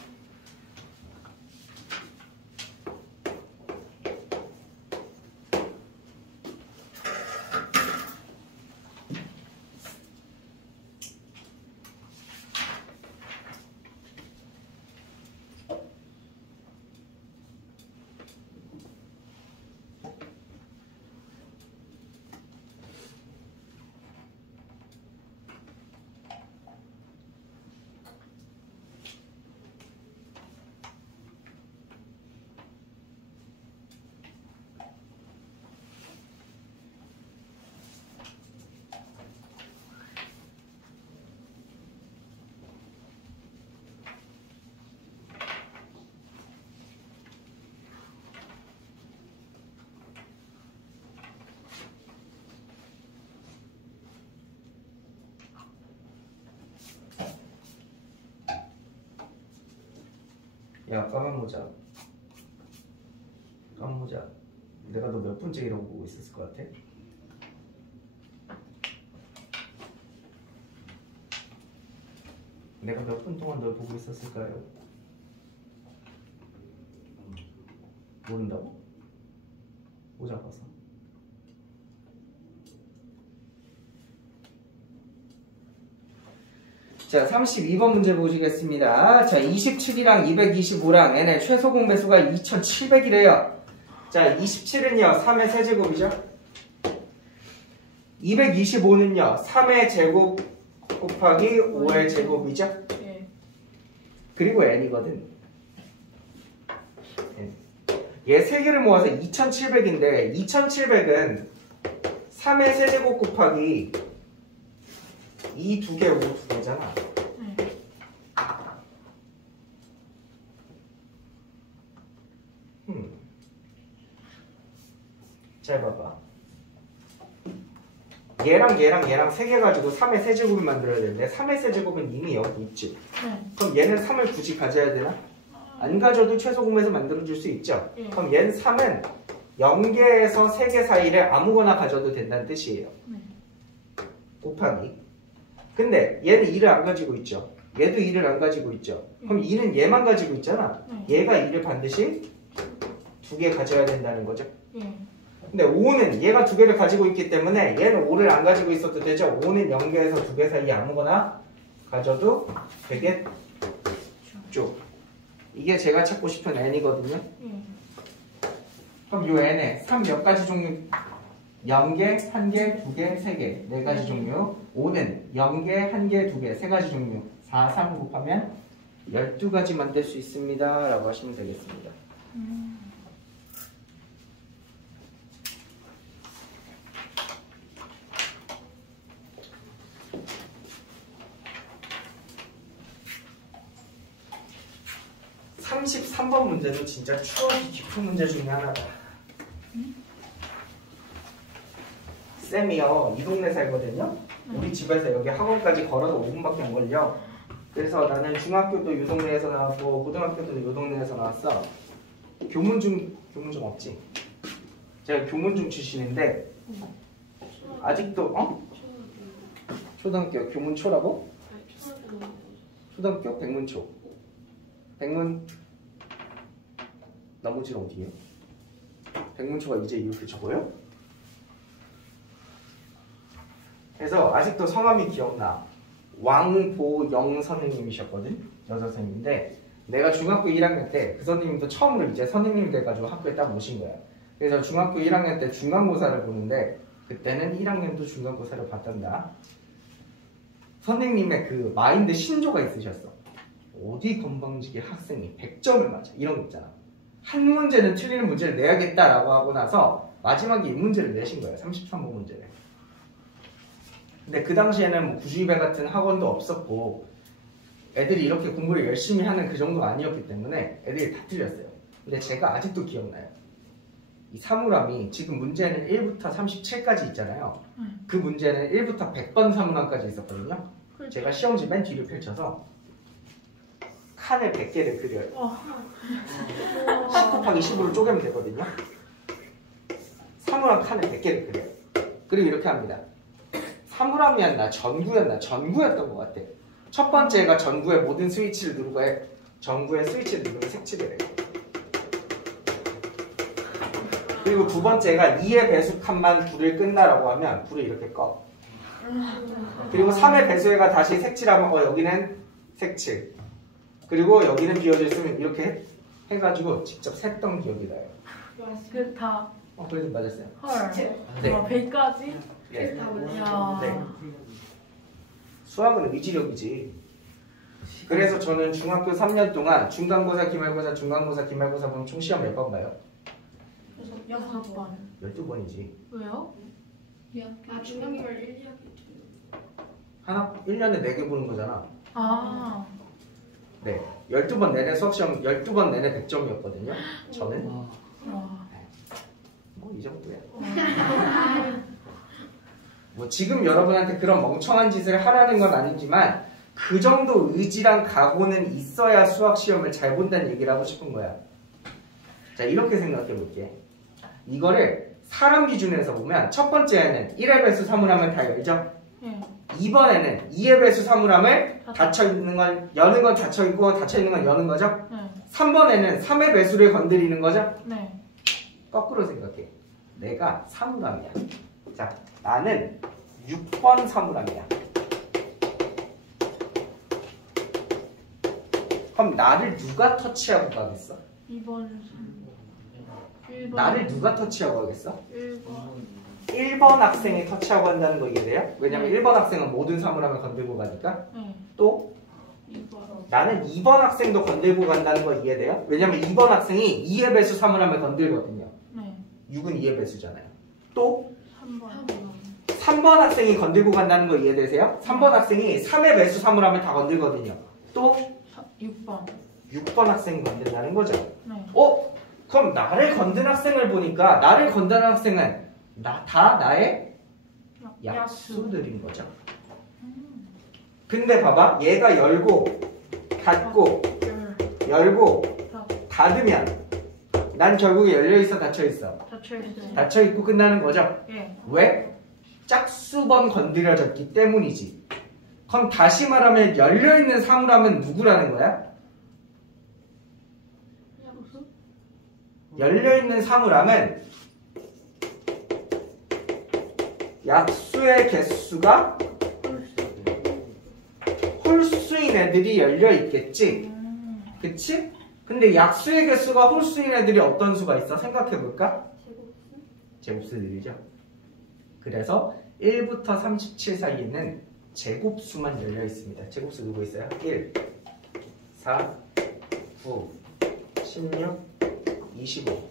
야, 까만 모자. 까만 모자. 내가 너 몇 분째 이러고 보고 있었을 것 같아? 내가 몇 분 동안 널 보고 있었을까요? 모른다고? 모자 봐서. 자, 32번 문제 보시겠습니다. 자, 27이랑 225랑 얘네 최소 공배수가 2700이래요. 자, 27은요 3의 세제곱이죠. 225는요 3의 제곱 곱하기 5의 제곱이죠. 예. 그리고 n이거든. 얘 세 개를 모아서 2700인데 2700은 3의 세제곱 곱하기 이 두 개, 5 두 개잖아. 네. 잘 봐봐. 얘랑 세 개 가지고 3의 세제곱을 만들어야 되는데 3의 세제곱은 이미 여기 있지. 네. 그럼 얘는 3을 굳이 가져야 되나? 안 가져도 최소금에서 만들어줄 수 있죠. 예. 그럼 얘는 3은 0개에서 3개 사이를 아무거나 가져도 된다는 뜻이에요. 네. 곱하기. 근데 얘는 2를 안 가지고 있죠. 얘도 2를 안 가지고 있죠. 그럼 2는 얘만 가지고 있잖아. 네. 얘가 2를 반드시 2개 가져야 된다는 거죠. 예. 근데 5는 얘가 2개를 가지고 있기 때문에 얘는 5를 안 가지고 있어도 되죠. 5는 0개에서 2개 사이 아무거나 가져도 되겠죠. 이게 제가 찾고 싶은 n이거든요. 예. 그럼 요 n에 3 몇 가지 종류? 0개, 1개, 2개, 3개, 4가지 종류. 5는 0개, 1개, 2개, 3가지 종류. 4, 3 곱하면 12가지 만들 수 있습니다. 라고 하시면 되겠습니다. 33번 문제도 진짜 추억이 깊은 문제 중에 하나다. 쌤이요, 이 동네 살거든요. 우리 집에서 여기 학원까지 걸어서 5분밖에 안 걸려. 그래서 나는 중학교도 이 동네에서 나왔고 고등학교도 이 동네에서 나왔어. 교문중 없지? 제가 교문중 출신인데 아직도 초등학교 교문초라고? 초등학교 백문초. 백문 나머지는 어디에요? 백문초가 이제 이렇게 적어요? 그래서 아직도 성함이 기억나. 왕보영 선생님이셨거든. 여자 선생님인데 내가 중학교 1학년 때 그 선생님도 처음으로 이제 선생님이 돼가지고 학교에 딱 오신 거야. 그래서 중학교 1학년 때 중간고사를 보는데 그때는 1학년도 중간고사를 봤단다. 선생님의 그 마인드 신조가 있으셨어. 어디 건방지게 학생이 100점을 맞아. 이런 거 있잖아. 한 문제는 틀리는 문제를 내야겠다라고 하고 나서 마지막에 이 문제를 내신 거예요. 33번 문제를. 근데 그 당시에는 뭐 구주입회 같은 학원도 없었고 애들이 이렇게 공부를 열심히 하는 그 정도가 아니었기 때문에 애들이 다 틀렸어요. 근데 제가 아직도 기억나요. 이 사물함이 지금 문제는 1부터 37까지 있잖아요. 그 문제는 1부터 100번 사물함까지 있었거든요. 제가 시험지 맨 뒤를 펼쳐서 칸을 100개를 그려요. 10 곱하기 15를 쪼개면 되거든요. 사물함 칸을 100개를 그려요. 그리고 이렇게 합니다. 사물함이었나 전구였나? 전구였던 것 같아. 첫 번째가 전구의 모든 스위치를 누르고 전구의 스위치를 누르고 색칠을 해요. 그리고 두 번째가 2의 배수 칸만 불을 끈다라고 하면 불을 이렇게 꺼. 그리고 3의 배수해가 다시 색칠하면 여기는 색칠. 그리고 여기는 비워져 있으면 이렇게 해가지고 직접 샜던 기억이 나요. 그 다. 그래도 맞았어요. 헐. 네. 100까지? 예. 이야. 네. 수학은 의지력이지. 그래서 저는 중학교 3년 동안 중간고사, 기말고사, 중간고사, 기말고사 보면 총 시험 몇 번 봐요? 6번. 12번이지. 왜요? 중간기말 1, 2학기 1년에 4개 보는 거잖아. 아. 네. 12번 내내 수학시험 12번 내내 100점이었거든요. 저는. 와. 뭐 이 정도야. 뭐 지금 여러분한테 그런 멍청한 짓을 하라는 건 아니지만 그 정도 의지랑 각오는 있어야 수학시험을 잘 본다는 얘기를 하고 싶은 거야. 자, 이렇게 생각해 볼게. 이거를 사람 기준에서 보면 첫 번째에는 1의 배수 사물함을 다 열죠. 네. 2번에는 2의 배수 사물함을 닫혀있는 건 여는 건 닫혀있고 닫혀있는 건 여는 거죠. 네. 3번에는 3의 배수를 건드리는 거죠. 네. 거꾸로 생각해. 내가 사물함이야. 자, 나는 6번 사물함이야. 그럼 나를 누가 터치하고 가겠어? 2번. 나를 누가 터치하고 하겠어? 1번. 1번 학생이 터치하고 한다는 거 이해돼요? 왜냐면 1번 학생은 모든 사물함을 건들고 가니까. 네. 또 2번. 나는 2번 학생도 건들고 간다는 거 이해돼요? 왜냐면 2번 학생이 2의 배수 사물함을 건들거든요. 네. 6은 2의 배수잖아요. 또 3번. 3번 학생이 건들고 간다는 거 이해되세요? 3번 학생이 3의 배수 사물함을 다 건들거든요. 또 6번. 6번 학생이 건든다는 거죠. 네. 그럼 나를 건든 학생을 보니까 나를 건드는 학생은 다 나의 약수들인 거죠. 근데 봐봐, 얘가 열고 닫고 열고 닫으면 난 결국에 열려있어 닫혀있어? 닫혀있어요. 닫혀있고 끝나는 거죠. 예. 왜? 짝수번 건드려졌기 때문이지. 그럼 다시 말하면 열려있는 사물함은 누구라는 거야? 약수? 열려있는 사물함은 약수의 개수가 홀수인 애들이 열려있겠지. 그치? 근데 약수의 개수가 홀수인 애들이 어떤 수가 있어? 생각해볼까? 제곱수들이죠. 그래서 1부터 37 사이에는 제곱수만 열려있습니다. 제곱수 누구 있어요? 1, 4, 9, 16, 25,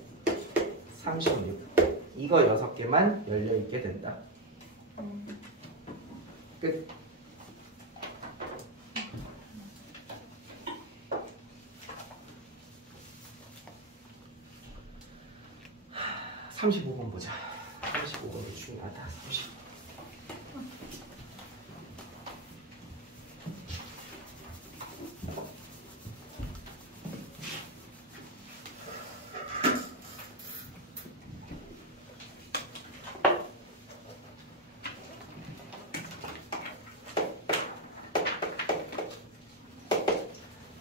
36. 이거 6개만 열려있게 된다. 끝. 하, 35번 보자. 35번이 중요하다. 30.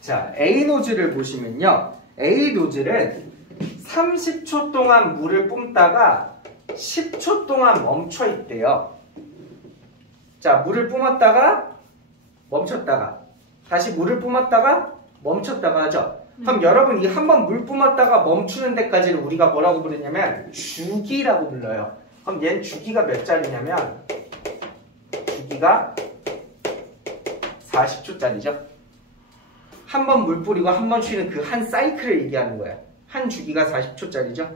자, A 노즐을 보시면요. A 노즐은 30초 동안 물을 뿜다가 10초 동안 멈춰 있대요. 자, 물을 뿜었다가 멈췄다가 다시 물을 뿜었다가 멈췄다가 하죠. 그럼 여러분 이 한 번 물 뿜었다가 멈추는 데까지를 우리가 뭐라고 부르냐면 주기라고 불러요. 그럼 얘는 주기가 몇 짜리냐면 주기가 40초짜리죠. 한 번 물 뿌리고 한 번 쉬는 그 한 사이클을 얘기하는 거야. 한 주기가 40초짜리죠.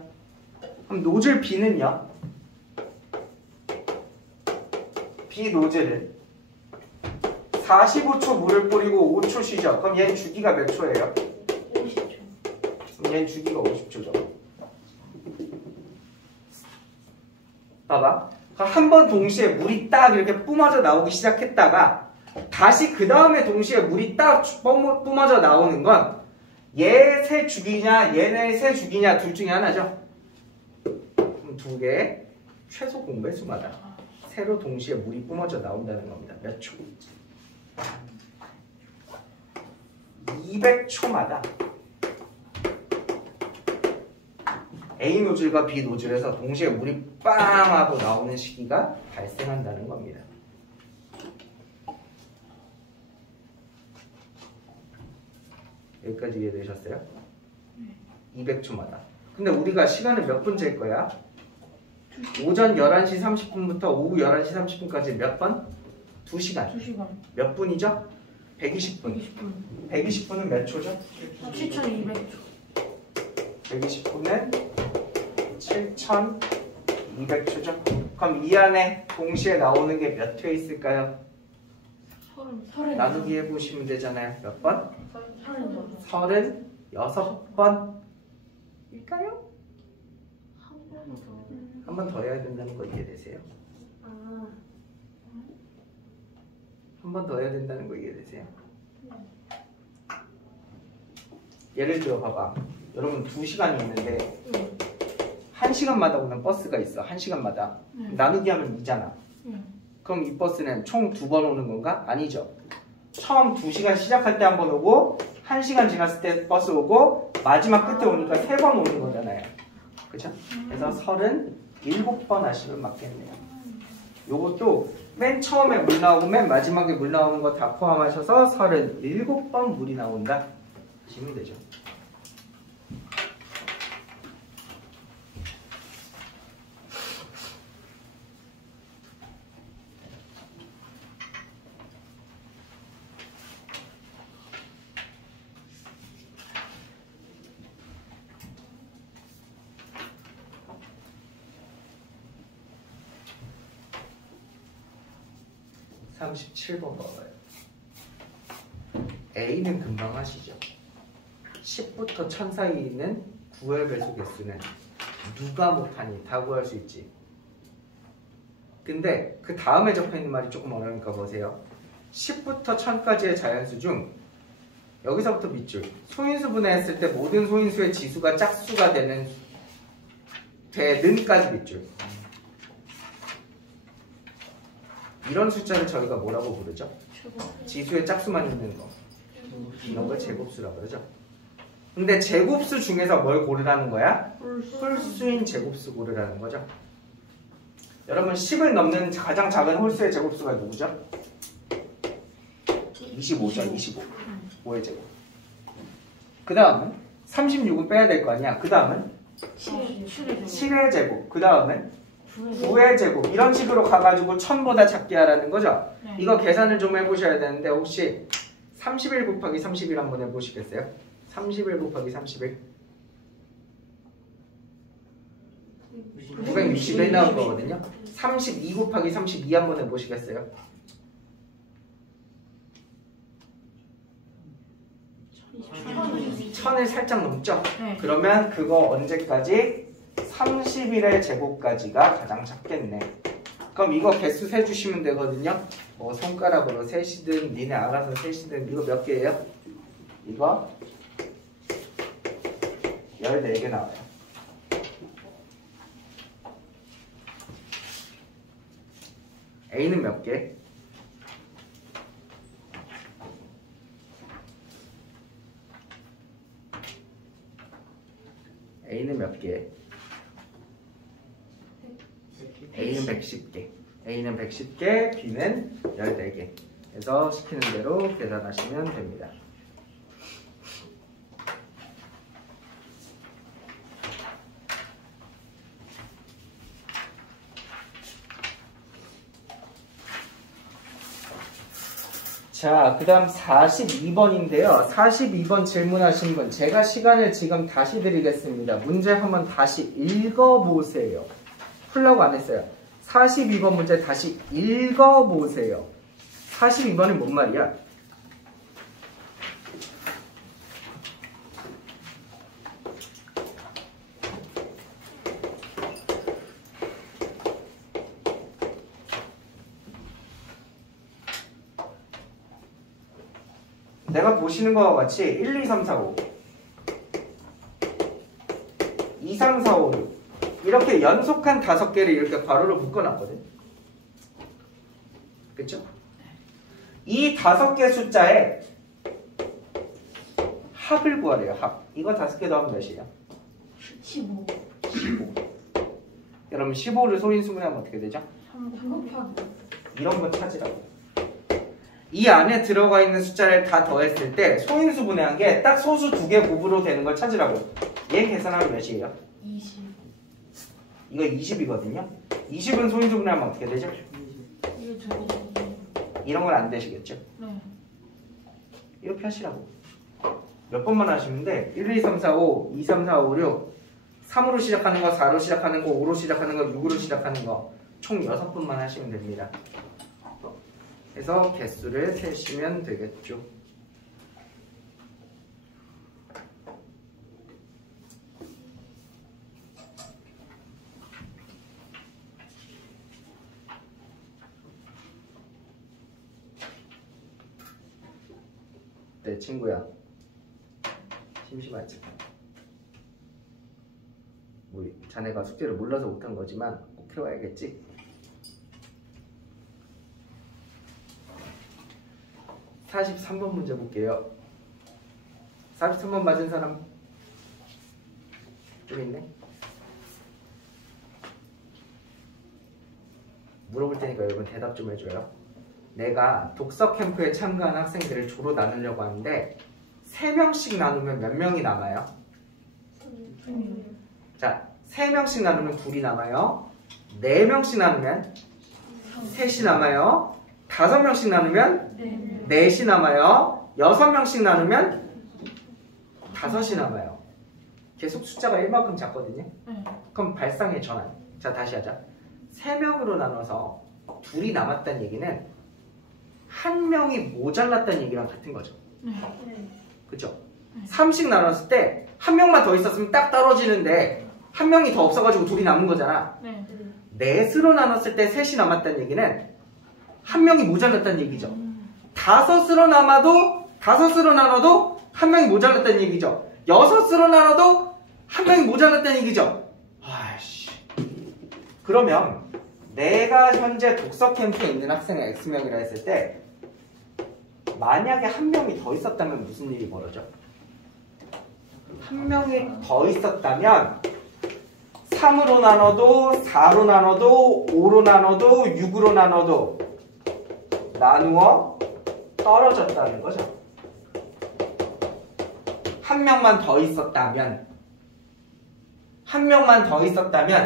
그럼 노즐 B는요. B 노즐은 45초 물을 뿌리고 5초 쉬죠. 그럼 얘는 주기가 몇 초예요? 50초. 그럼 얘는 주기가 50초죠. 봐봐. 한 번 동시에 물이 딱 이렇게 뿜어져 나오기 시작했다가 다시 그 다음에 동시에 물이 딱 뿜어져 나오는 건 얘 세 주기냐 얘네 세 주기냐 둘 중에 하나죠. 그럼 두 개 최소 공배수마다 새로 동시에 물이 뿜어져 나온다는 겁니다. 몇 초? 200초마다 A 노즐과 B 노즐에서 동시에 물이 빵 하고 나오는 시기가 발생한다는 겁니다. 여기까지 이해되셨어요? 200초마다. 근데 우리가 시간은 몇 분째일 거야? 오전 11시 30분부터 오후 11시 30분까지 몇 번? 2시간. 2시간. 몇 분이죠? 120분. 20분. 120분은 몇 초죠? 7200초. 120분은 7200초죠? 그럼 이 안에 동시에 나오는 게 몇 회 있을까요? 30. 나누기 해보시면 되잖아요. 몇 번? 36. 36번일까요? 한 번 더 해야 된다는 거 이해되세요? 한 번 더 해야 된다는 거 이해되세요? 예를 들어 봐봐. 여러분 2시간이 있는데 1시간마다 오는 버스가 있어. 1시간마다. 나누기 하면 2잖아. 그럼 이 버스는 총 2번 오는 건가? 아니죠. 처음 2시간 시작할 때 한 번 오고 1시간 지났을 때 버스 오고 마지막 끝에 오니까 3번 오는 거잖아요. 그쵸? 그래서 37번 하시면 맞겠네요. 요것도 맨 처음에 물 나오고 맨 마지막에 물 나오는 거 다 포함하셔서 37번 물이 나온다 하시면 되죠. 37번 봐봐요. A는 금방 하시죠. 10부터 1000 사이에 있는 9의 배수 개수는 누가 못하니 다 구할 수 있지. 근데 그 다음에 적혀있는 말이 조금 어려우니까 보세요. 10부터 1000까지의 자연수 중 여기서부터 밑줄 소인수 분해했을 때 모든 소인수의 지수가 짝수가 되는까지 밑줄. 이런 숫자를 저희가 뭐라고 부르죠? 지수의 짝수만 있는 거. 이런 걸 제곱수라고 그러죠. 근데 제곱수 중에서 뭘 고르라는 거야? 홀수인 제곱수 고르라는 거죠. 여러분 10을 넘는 가장 작은 홀수의 제곱수가 누구죠? 25죠. 25. 5의 제곱. 그 다음은 36은 빼야 될 거 아니야. 그 다음은 7의 제곱. 그 다음은 9의 제곱. 이런 식으로 가가지고 1000보다 작게 하라는 거죠. 네. 이거 계산을 좀 해보셔야 되는데 혹시 31 곱하기 31 한번 해보시겠어요? 31 곱하기 31 961 나올 거거든요. 32 곱하기 32 한번 해보시겠어요? 1000을 살짝 넘죠? 네. 그러면 그거 언제까지? 31의 제곱까지가 가장 작겠네. 그럼 이거 개수 세주시면 되거든요. 뭐 손가락으로 셋이든 니네 알아서 셋이든. 이거 몇 개예요? 이거 14개 나와요. A는 몇 개? A는 몇 개? A는 110개. A는 110개, B는 14개. 그래서 시키는 대로 계산하시면 됩니다. 자, 그 다음 42번인데요. 42번 질문하신 분, 제가 시간을 지금 다시 드리겠습니다. 문제 한번 다시 읽어보세요. 풀라고 안 했어요. 42번 문제 다시 읽어보세요. 42번이 뭔 말이야? 내가 보시는 것과 같이 1, 2, 3, 4, 5 2, 3, 4, 5, 6 이렇게 연속한 5개를 이렇게 괄호로 묶어놨거든. 그쵸? 이 5개 숫자에 합을 구하래요. 합. 이거 5개 더하면 몇이에요? 15. 15. 여러분 15를 소인수분해하면 어떻게 되죠? 3 곱하기. 이런 거 찾으라고. 이 안에 들어가 있는 숫자를 다 더했을 때 소인수분해한 게 딱 소수 2개 곱으로 되는 걸 찾으라고. 얘 계산하면 몇이에요? 20. 이거 20이거든요. 20은 소인수분해하면 어떻게 되죠? 이거 저거. 이런 건 안 되시겠죠? 네. 이렇게 하시라고. 몇 번만 하시면 돼. 1, 2, 3, 4, 5, 2, 3, 4, 5, 6 3으로 시작하는 거, 4로 시작하는 거, 5로 시작하는 거, 6으로 시작하는 거 총 6번만 하시면 됩니다. 그래서 개수를 세시면 되겠죠. 네, 친구야. 심심하지? 우리 자네가 숙제를 몰라서 못한 거지만 꼭 해와야겠지? 43번 문제 볼게요. 43번 맞은 사람 좀 있네? 물어볼 테니까 여러분 대답 좀 해줘요. 내가 독서 캠프에 참가한 학생들을 조로 나누려고 하는데 3명씩 나누면 몇 명이 남아요? 자, 3명씩 나누면 2이 남아요. 4명씩 나누면 3이 남아요. 5명씩 나누면 4이 남아요. 6명씩 나누면 5이 남아요. 계속 숫자가 1만큼 작거든요. 네. 그럼 발상의 전환. 자, 다시 하자. 3명으로 나눠서 2이 남았다는 얘기는 한 명이 모자랐다는 얘기랑 같은 거죠. 네. 그쵸? 3씩 나눴을 때 한 명만 더 있었으면 딱 떨어지는데 한 명이 더 없어가지고 둘이 남은 거잖아. 네. 넷으로 나눴을 때 셋이 남았다는 얘기는 한 명이 모자랐다는 얘기죠. 다섯으로 나눠도 한 명이 모자랐다는 얘기죠. 여섯으로 나눠도 한 명이 모자랐다는 얘기죠. 아이씨. 그러면 내가 현재 독서 캠프에 있는 학생의 X명이라 했을 때 만약에 한 명이 더 있었다면 무슨 일이 벌어져? 한 명이 더 있었다면 3으로 나눠도 4로 나눠도 5로 나눠도 6으로 나눠도 나누어 떨어졌다는 거죠. 한 명만 더 있었다면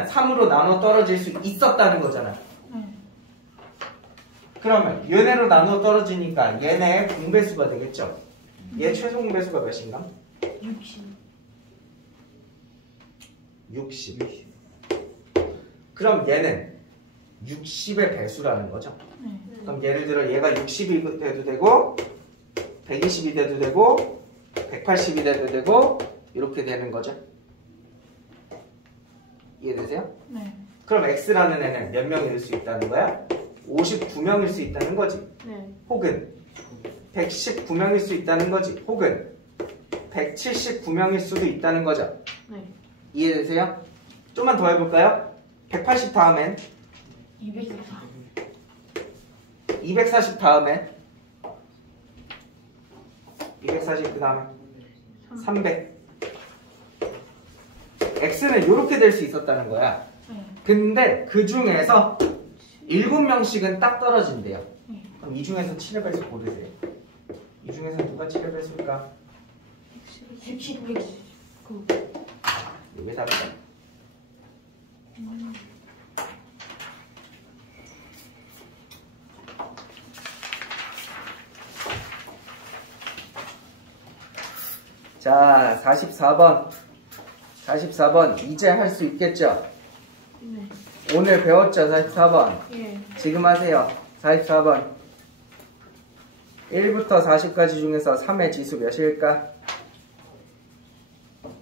3으로 나눠 떨어질 수 있었다는 거잖아. 그러면 얘네로 나눠 떨어지니까 얘네 공배수가 되겠죠. 얘 최소 공배수가 몇인가? 60. 그럼 얘는 60의 배수라는 거죠. 그럼 예를 들어 얘가 60이 돼도 되고 120이 돼도 되고 180이 돼도 되고 이렇게 되는 거죠. 이해되세요? 네. 그럼 X라는 애는 몇 명일 수 있다는 거야? 59명일 수 있다는 거지. 네. 혹은 119명일 수 있다는 거지. 혹은 179명일 수도 있다는 거죠. 네. 이해되세요? 좀만 더 해볼까요? 180 다음엔 204. 240 다음엔 240 그 다음에 300. X는 이렇게 될 수 있었다는 거야. 네. 근데 그 중에서 7명씩은 딱 떨어진대요. 네. 그럼 이 중에서 7의 배수 고르세요. 이 중에서 누가 7의 배수일까? 119. 이게 다르다. 자, 44번 이제 할 수 있겠죠? 네. 오늘 배웠죠? 44번 예. 지금 하세요. 44번 1부터 40까지 중에서 3의 지수 몇일까?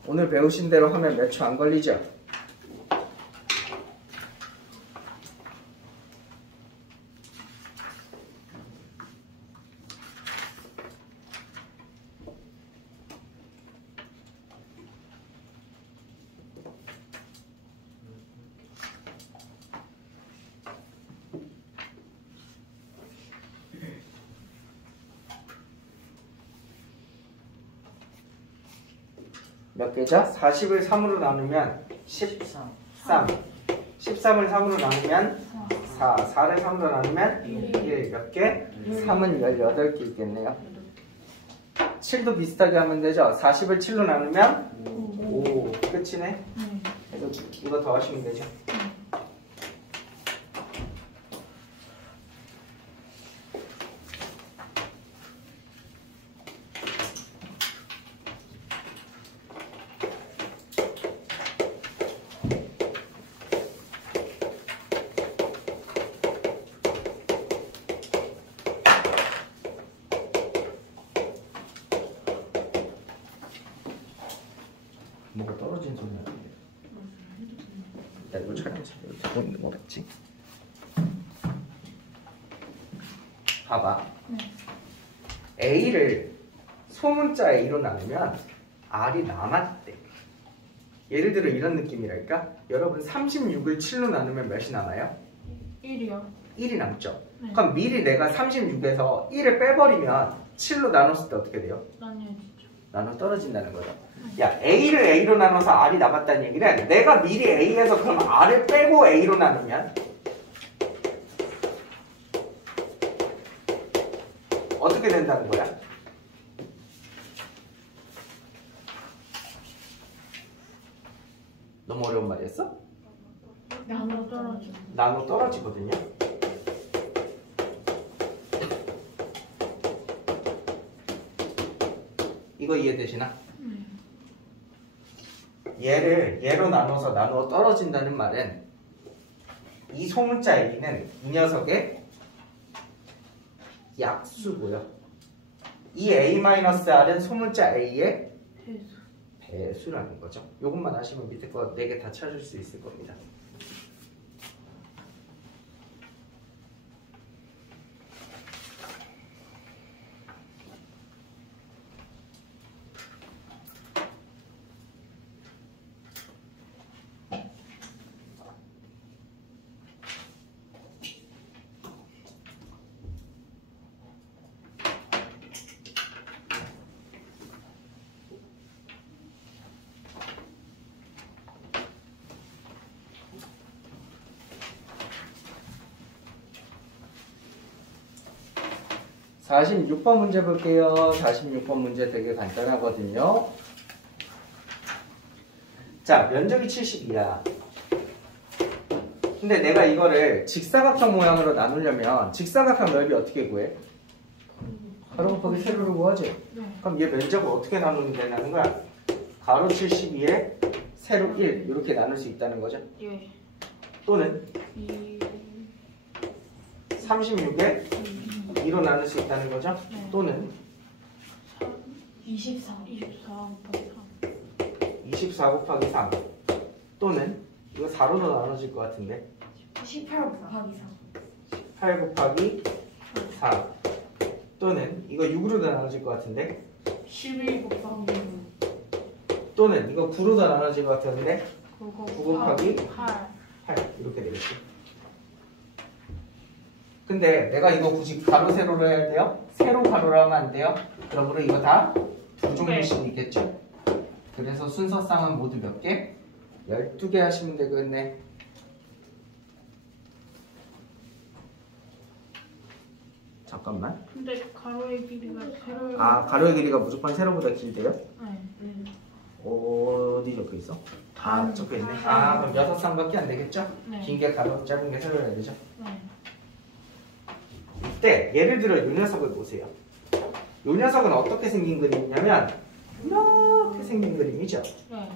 오늘 배우신 대로 하면 몇 초 안 걸리죠? 몇 개죠? 40을 3으로 나누면 13. 13을 3으로 나누면 4. 4를 3으로 나누면 1. 몇 개? 3은 18개 있겠네요. 7도 비슷하게 하면 되죠? 40을 7로 나누면 5. 끝이네. 그래서 이거 더 하시면 되죠. 뭐가 떨어진 소리 나는데. 나 이거 촬영실에 듣고 있는 거 맞지? 봐봐. A를 소문자 A로 나누면 R이 남았대. 예를 들어 이런 느낌이랄까? 여러분 36을 7로 나누면 몇이 남아요? 1이요. 1이 남죠? 네. 그럼 미리 내가 36에서 1을 빼버리면 7로 나눴을 때 어떻게 돼요? 나뉘어지죠. 나눠 떨어진다는 거죠. 야, A를 A로 나눠서 R이 남았다는 얘기는 내가 미리 A에서 그럼 R을 빼고 A로 나누면 어떻게 된다는 거야? 너무 어려운 말이었어? 나눠 떨어져. 나눠 떨어지거든요. 이거 이해되시나? 얘를 얘로 나눠서 나누어 떨어진다는 말은 이 소문자 A는 이 녀석의 약수고요. 이 A-R은 소문자 A의 배수. 배수라는 거죠. 이것만 아시면 밑에 거 4개 다 찾을 수 있을 겁니다. 자, 46번 문제 볼게요. 46번 문제 되게 간단하거든요. 자, 면적이 70이야. 근데 내가 이거를 직사각형 모양으로 나누려면 직사각형 넓이 어떻게 구해? 가로 곱하기 세로로 구하지? 네. 그럼 얘 면적을 어떻게 나누면 되냐는 거야? 가로 72에 세로 1 이렇게 나눌 수 있다는 거죠. 예. 또는 2. 36에 2로 나눌 수 있다는 거죠. 네. 또는 24. 24 곱하기 24 곱하기 3 또는 이거 4로도 나눠질 것 같은데 18 곱하기 8 곱하기 4 또는 이거 6으로도 나눠질 것 같은데 11 곱하기 6. 또는 이거 9로도 나눠질 것 같은데 9 9 곱하기 8. 8 이렇게 되겠지. 근데 내가 이거 굳이 가로 세로로 해야 돼요? 세로 가로로 하면 안 돼요? 그러므로 이거 다 두 종류씩 있겠죠? 그래서 순서상은 모두 몇 개? 12개 하시면 되겠네. 잠깐만. 근데 가로의 길이가 세로. 아, 가로의 길이가 무조건 세로보다 길대요? 네. 어디 적혀 있어? 아, 적혀 있네. 아, 그럼 6쌍밖에 안 되겠죠? 네. 긴 게 가로, 짧은 게 세로여야 되죠? 네. 이때 예를 들어 이 녀석을 보세요. 이 녀석은 어떻게 생긴 그림이냐면 이렇게 생긴 그림이죠. 네.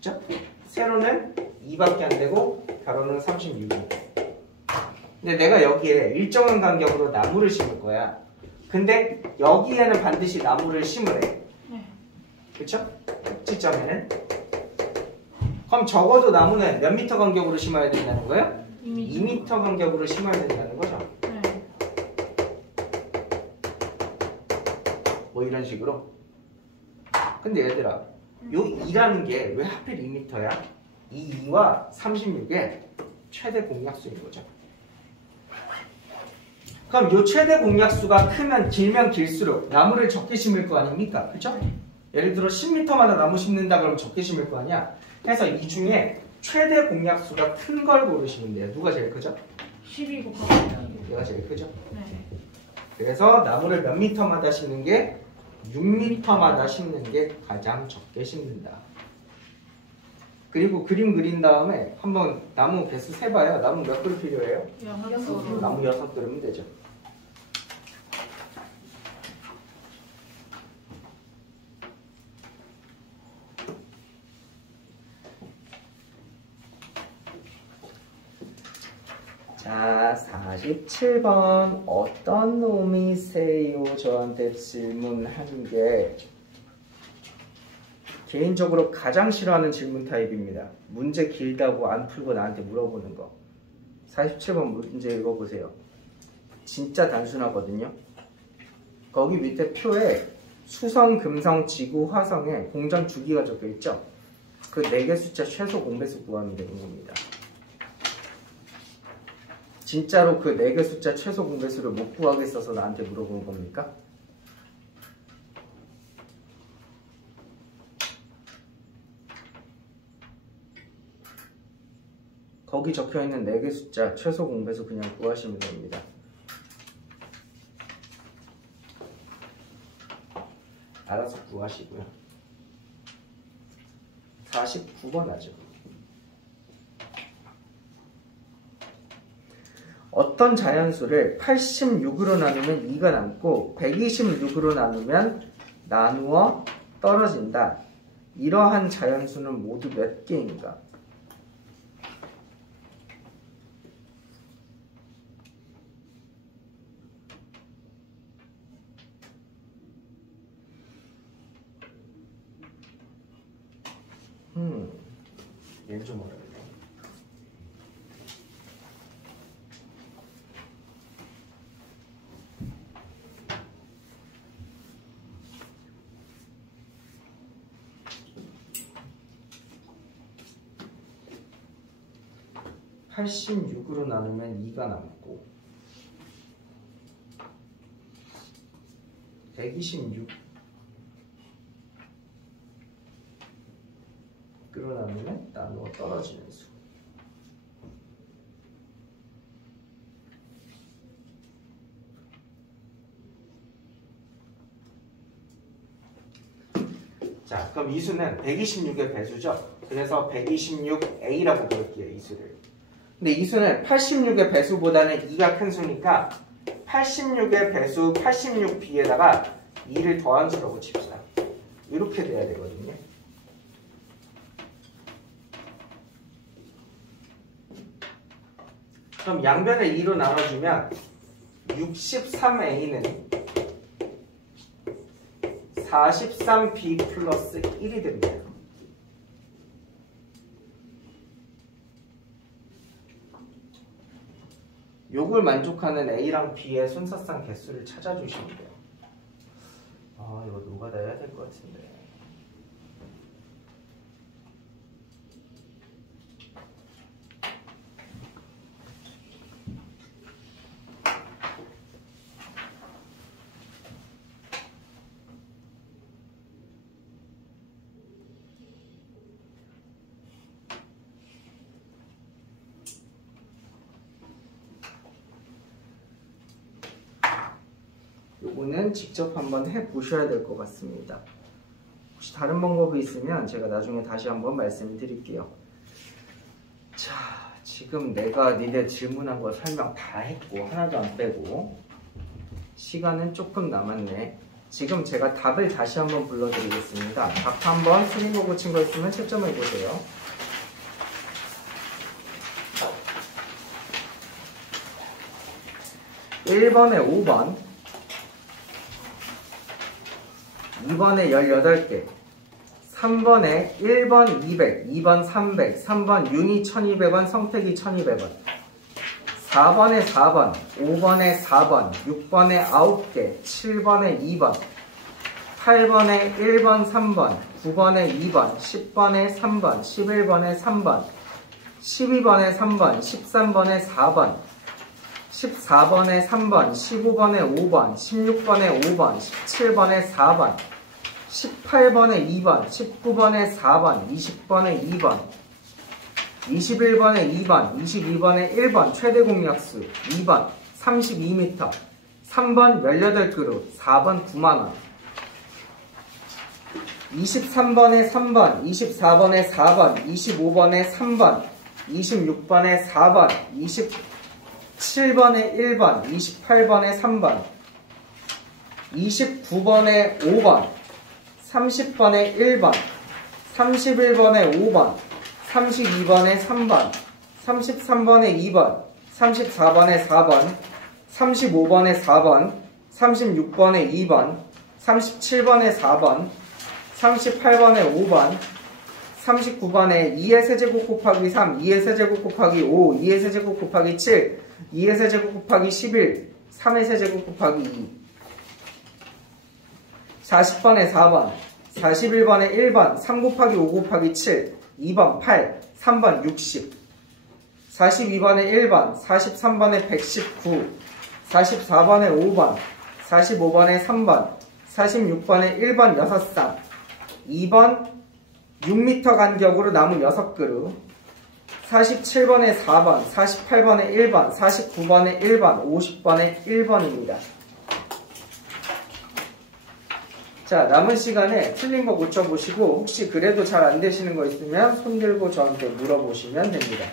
그렇죠? 세로는 2밖에 안 되고 가로는 36이고. 근데 내가 여기에 일정한 간격으로 나무를 심을 거야. 근데 여기에는 반드시 나무를 심으래. 네. 그렇죠? 꼭지점에는. 그럼 적어도 나무는 몇 미터 간격으로 심어야 된다는 거예요? 2m 간격으로 심어야 된다는 거죠. 네. 뭐 이런 식으로. 근데 얘들아, 요 2라는 게 왜 하필 2m야? 이 2와 36의 최대 공약수인 거죠. 그럼 요 최대 공약수가 크면 길면 길수록 나무를 적게 심을 거 아닙니까? 그렇죠? 예를 들어 10m마다 나무 심는다 그러면 적게 심을 거 아니야? 그래서 이 중에 최대 공약수가 큰 걸 고르시면 돼요. 누가 제일 크죠? 12 곱하기 2. 얘가 제일 크죠? 네. 그래서 나무를 몇 미터마다 심는 게 6미터마다 심는 게 가장 적게 심는다. 그리고 그림 그린 다음에 한번 나무 개수 세봐요. 나무 몇 그루 필요해요? 6. 나무 6그루면 되죠. 자, 47번 어떤 놈이세요? 저한테 질문하는 게 개인적으로 가장 싫어하는 질문 타입입니다. 문제 길다고 안 풀고 나한테 물어보는 거. 47번 문제 읽어보세요. 진짜 단순하거든요. 거기 밑에 표에 수성, 금성, 지구, 화성에 공전 주기가 적혀있죠? 그 4개 숫자 최소 공배수 구하면 되는 겁니다. 진짜로 그 4개 숫자 최소 공배수를 못 구하겠어서 나한테 물어보는 겁니까? 거기 적혀있는 4개 숫자 최소 공배수 그냥 구하시면 됩니다. 알아서 구하시고요. 49번 하죠. 어떤 자연수를 86으로 나누면 2가 남고 126으로 나누면 나누어 떨어진다. 이러한 자연수는 모두 몇 개인가? 얘는 좀 어렵네. (86으로) 나누면 2가 남고 126으로 나누면 나누어 떨어지는 수. 자, 그럼 이 수는 126의 배수죠. 그래서 126a라고 부를게요, 이 수를. 근데 이 수는 86의 배수보다는 2가 큰 수니까 86의 배수 86b에다가 2를 더한 수라고 칩시다. 이렇게 돼야 되거든요. 그럼 양변을 2로 나눠주면 63a는 43b 플러스 1이 됩니다. 요걸 만족하는 A랑 B의 순서상 개수를 찾아주시면 돼요. 아, 이거 노가다 해야 될 것 같은데. 요거는 직접 한번 해보셔야 될 것 같습니다. 혹시 다른 방법이 있으면 제가 나중에 다시 한번 말씀드릴게요. 자, 지금 내가 니네 질문한 거 설명 다 했고 하나도 안 빼고 시간은 조금 남았네. 지금 제가 답을 다시 한번 불러드리겠습니다. 답 한번 틀린 거 고친 거 있으면 채점해 보세요. 1번에 5번, 2번에 18개, 3번에 1번 200, 2번 300, 3번 윤이 1200원, 성택이 1200원, 4번에 4번, 5번에 4번, 6번에 9개, 7번에 2번, 8번에 1번 3번, 9번에 2번, 10번에 3번, 11번에 3번, 12번에 3번, 13번에 4번, 14번에 3번, 15번에 5번, 16번에 5번, 17번에 4번, 18번에 2번, 19번에 4번, 20번에 2번, 21번에 2번, 22번에 1번, 최대 공약수 2번, 32m, 3번 18그룹, 4번 9만원, 23번에 3번, 24번에 4번, 25번에 3번, 26번에 4번, 27번에 1번, 28번에 3번, 29번에 5번, 30번에 1번, 31번에 5번, 32번에 3번, 33번에 2번, 34번에 4번, 35번에 4번, 36번에 2번, 37번에 4번, 38번에 5번, 39번에 2의 세제곱 곱하기 3, 2의 세제곱 곱하기 5, 2의 세제곱 곱하기 7, 2의 세제곱 곱하기 11, 3의 세제곱 곱하기 2. 40번에 4번, 41번에 1번, 3 곱하기 5 곱하기 7, 2번 8, 3번 60, 42번에 1번, 43번에 119, 44번에 5번, 45번에 3번, 46번에 1번 6쌍, 2번 6m 간격으로 나무 6그루, 47번에 4번, 48번에 1번, 49번에 1번, 50번에 1번입니다. 자, 남은 시간에 틀린 거 고쳐보시고 혹시 그래도 잘 안 되시는 거 있으면 손 들고 저한테 물어보시면 됩니다.